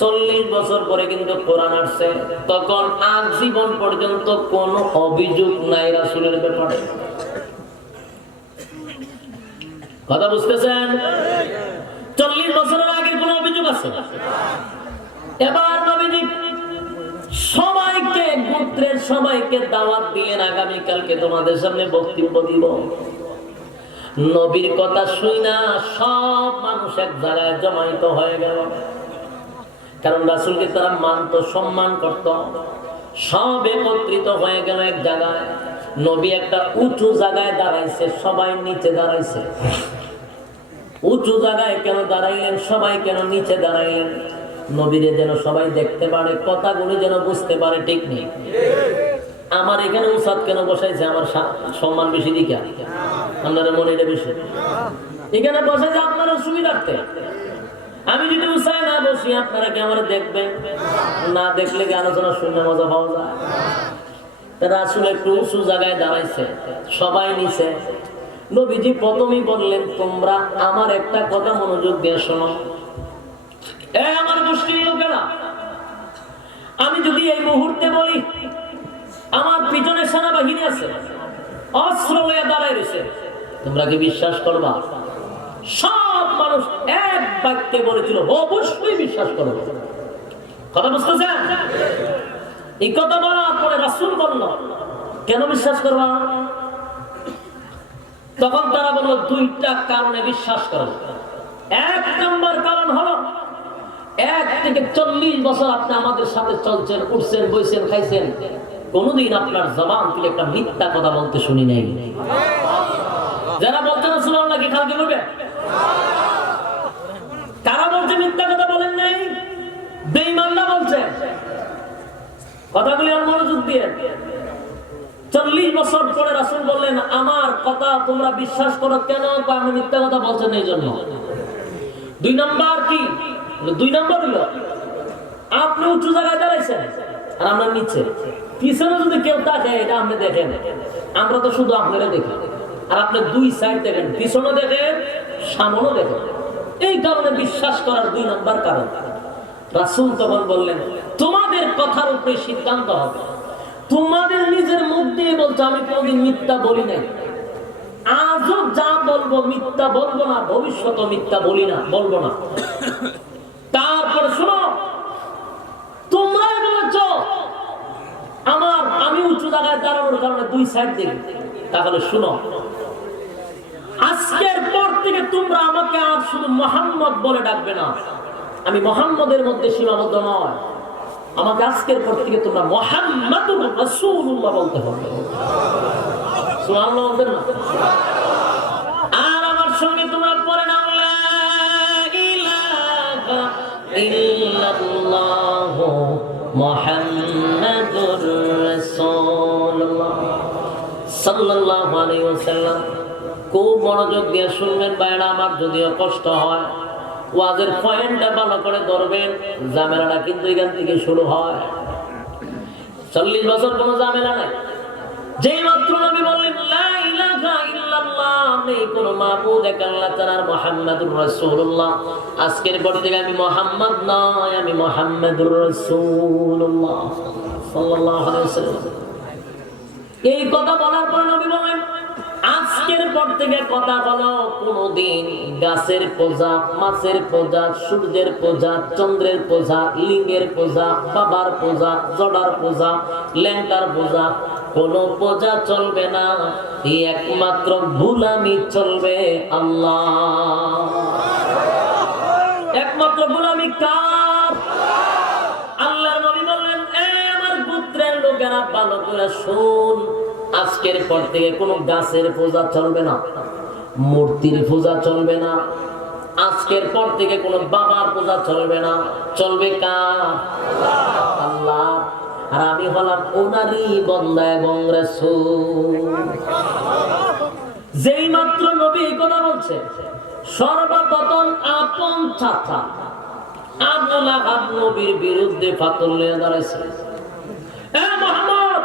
40 বছর পরে কিন্তু কোরআন আসছে, তখন আজ জীবন পর্যন্ত কোনো অভিযোগ নাই রাসূলের ব্যাপারে। কথা বুঝতেছেন? 40 বছরের আগের কোন অভিযোগ আছে? এবার নবীজি সবাইকে, গোত্রের সবাইকে দাওয়াত দিলেন, আগামীকালকে তোমাদের সামনে বক্তব্য দিব। নবীর কথা শুই না সব মানুষ এক জায়গায় জমায়েত হয়ে গেল, কারণ রাসূলকে তারা মানত, সম্মান করত। সব একত্রিত হয়ে গেল এক জায়গায়। নবী একটা উঁচু জায়গায় দাঁড়াইছে, সবাই নিচে দাঁড়াইছে। উঁচু জায়গায় কেন দাঁড়াইলেন? সবাই কেন নিচে দাঁড়াইলেন? নবীরে যেন সবাই দেখতে পারে, কথাগুলি যেন বুঝতে পারে। ঠিক নেই? আমার এখানে উসাদ কেন বসাইছে? আমার সম্মান বেশি দিকে, আপনারা মনে এটা বেশি এখানে বসাইছে আপনারা সুবিধার্থে। আমি যদি উসায় না বসি, আপনারা কি আমার দেখবেন? না দেখলে কি আলোচনা শুনে মজা পাওয়া যায়? রাসূল একটু উঁচু জায়গায় দাঁড়াইছে, সবাই নিচে। নবীজি প্রথমেই বললেন, তোমরা আমার একটা কথা মনোযোগ দিয়ে শোনো। আমার গোষ্ঠীর লোকেরা, আমি যদি এই মুহূর্তে বলি আমার পিছনে সেনাবাহিনী আছে, অস্ত্র লয়ে দাঁড়ায় রয়েছে, তোমরা কি বিশ্বাস করবা? সব মানুষ এক বাক্যে বলেছিল, অবশ্যই বিশ্বাস করবো। কথা বুঝতেছেন? এই কথা বলার পরে রাসূল বলল, কেন বিশ্বাস করবা? তখন তারা বলল, 2টা কারণে বিশ্বাস করো। 1 নম্বর কারণ হলো, 1 থেকে 40 বছর আপনি আমাদের সাথে চলছেন, উঠছেন, বইছেন, খাইছেন, কোনদিন আপনার জবান থেকে একটা মিথ্যা কথা বলতে শুনি নাই। যারা বলছেন রাসূলুল্লাহ কি খালকে বলবে? কারা বলছে মিথ্যা কথা বলেন নাই? বেঈমানরা বলছে। কথাগুলি আর মনোযোগ দিয়ে। 40 বছর পরে রাসূল বললেন, আমার কথা তোমরা বিশ্বাস করো কেন? আমি মিথ্যা কথা বলছেন এই জন্য। 2 নম্বর কি? 2 নম্বর হলো, আপনি উঁচু জায়গায় দাঁড়াইছেন আর আমরা নিচে। পিছনে যদি কেউ তাকে, এটা আপনি দেখেন, আমরা তো শুধু আপনারা দেখি। আর আপনি 2 সাইড দেখেন, পিছনে দেখেন, সামনে দেখেন। এই কারণে বিশ্বাস করার 2 নম্বর কারণ। রাসূল তখন বললেন, তোমাদের কথার উপরে সিদ্ধান্ত হবে, তোমাদের নিজের মুখ দিয়ে বলছো আমি কোনদিন মিথ্যা বলি নাই। আজও যা বলবো মিথ্যা বলবো না, ভবিষ্যৎ মিথ্যা বলি না, বলবো না। তারপর শোনো, তোমরাই বলেছ আমি উঁচু জায়গায় দাঁড়ানোর কারণে দুই সাইড দেখি। তাহলে শোনো, আজকের পর থেকে তোমরা আমাকে আর শুধু মোহাম্মদ বলে ডাকবে না। আমি মোহাম্মদের মধ্যে সীমাবদ্ধ নয়, আমাকে আজকের পর থেকে তোমরা মুহাম্মাদুর রাসূলুল্লাহ বলতে হবে। সুবহানাল্লাহ বলবেন না? আর আমার সঙ্গে তোমরা পড়ে নাও লা ইলাহা ইল্লাল্লাহ মুহাম্মাদুর রাসূলুল্লাহ সাল্লাল্লাহু আলাইহি ওয়াসাল্লাম। খুব মনোযোগ দিয়ে শুনবেন ভাইরা আমার, যদিও কষ্ট হয় ওয়াজের পয়েন্টটা ভালো করে ধরবেন। ঝামেলাটা কিন্তু এখান থেকে শুরু হয়। 40 বছর কোনো ঝামেলা নাই। যেই মাত্র নবী বললেন লা ইলাহা ইল্লাল্লাহ, নেই কোনো মাবুদ এক আল্লাহ তাআলা, মুহাম্মাদুর রাসূলুল্লাহ, আজকের পর থেকে আমি মুহাম্মদ নয়, আমি মুহাম্মাদুর রাসূলুল্লাহ সাল্লাল্লাহু আলাইহি ওয়াসাল্লাম। এই কথা বলার পর নবী বললেন আজকের পর থেকে কথা হলো কোনদিন গাছের পূজা, মাছের পূজা, সূর্যের পূজা, চন্দ্রের পূজা, লিঙ্গের পূজা, বাবার পূজা, জড়ার পূজা, ল্যাংটার পূজা, কোন পূজা চলবে না। একমাত্র গোলামি চলবে আল্লাহ। একমাত্র গোলামি কার? আল্লাহর নবী বললেন এ আমার পুত্রের লোকেরা ভালো করে শোন, আজকের পর থেকে কোনো গাছের পূজা চলবে না, মূর্তির পূজা চলবে না, আজকের পর থেকে কোনো বাবার পূজা চলবে না, চলবে কার? আল্লাহ। আর আমি হলাম ওনারই বান্দা এবং রাসূল। যেই মাত্র নবী এই কথা বলছে, সর্বপ্রথম আপন চাচা আবু লাহাব নবীর বিরুদ্ধে ফাতর নিয়ে দাঁড়াইছে। এ মুহাম্মদ,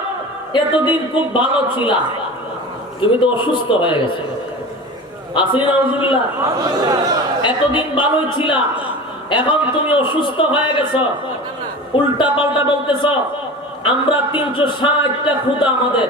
এতদিন খুব ভালো ছিলা, তুমি তো অসুস্থ হয়ে গেছো। আসি নাউজুবিল্লাহ। এতদিন ভালোই ছিলা, এখন তুমি অসুস্থ হয়ে গেছো, উল্টা পাল্টা বলতেছো। আমরা 360টা খুদা আমাদের,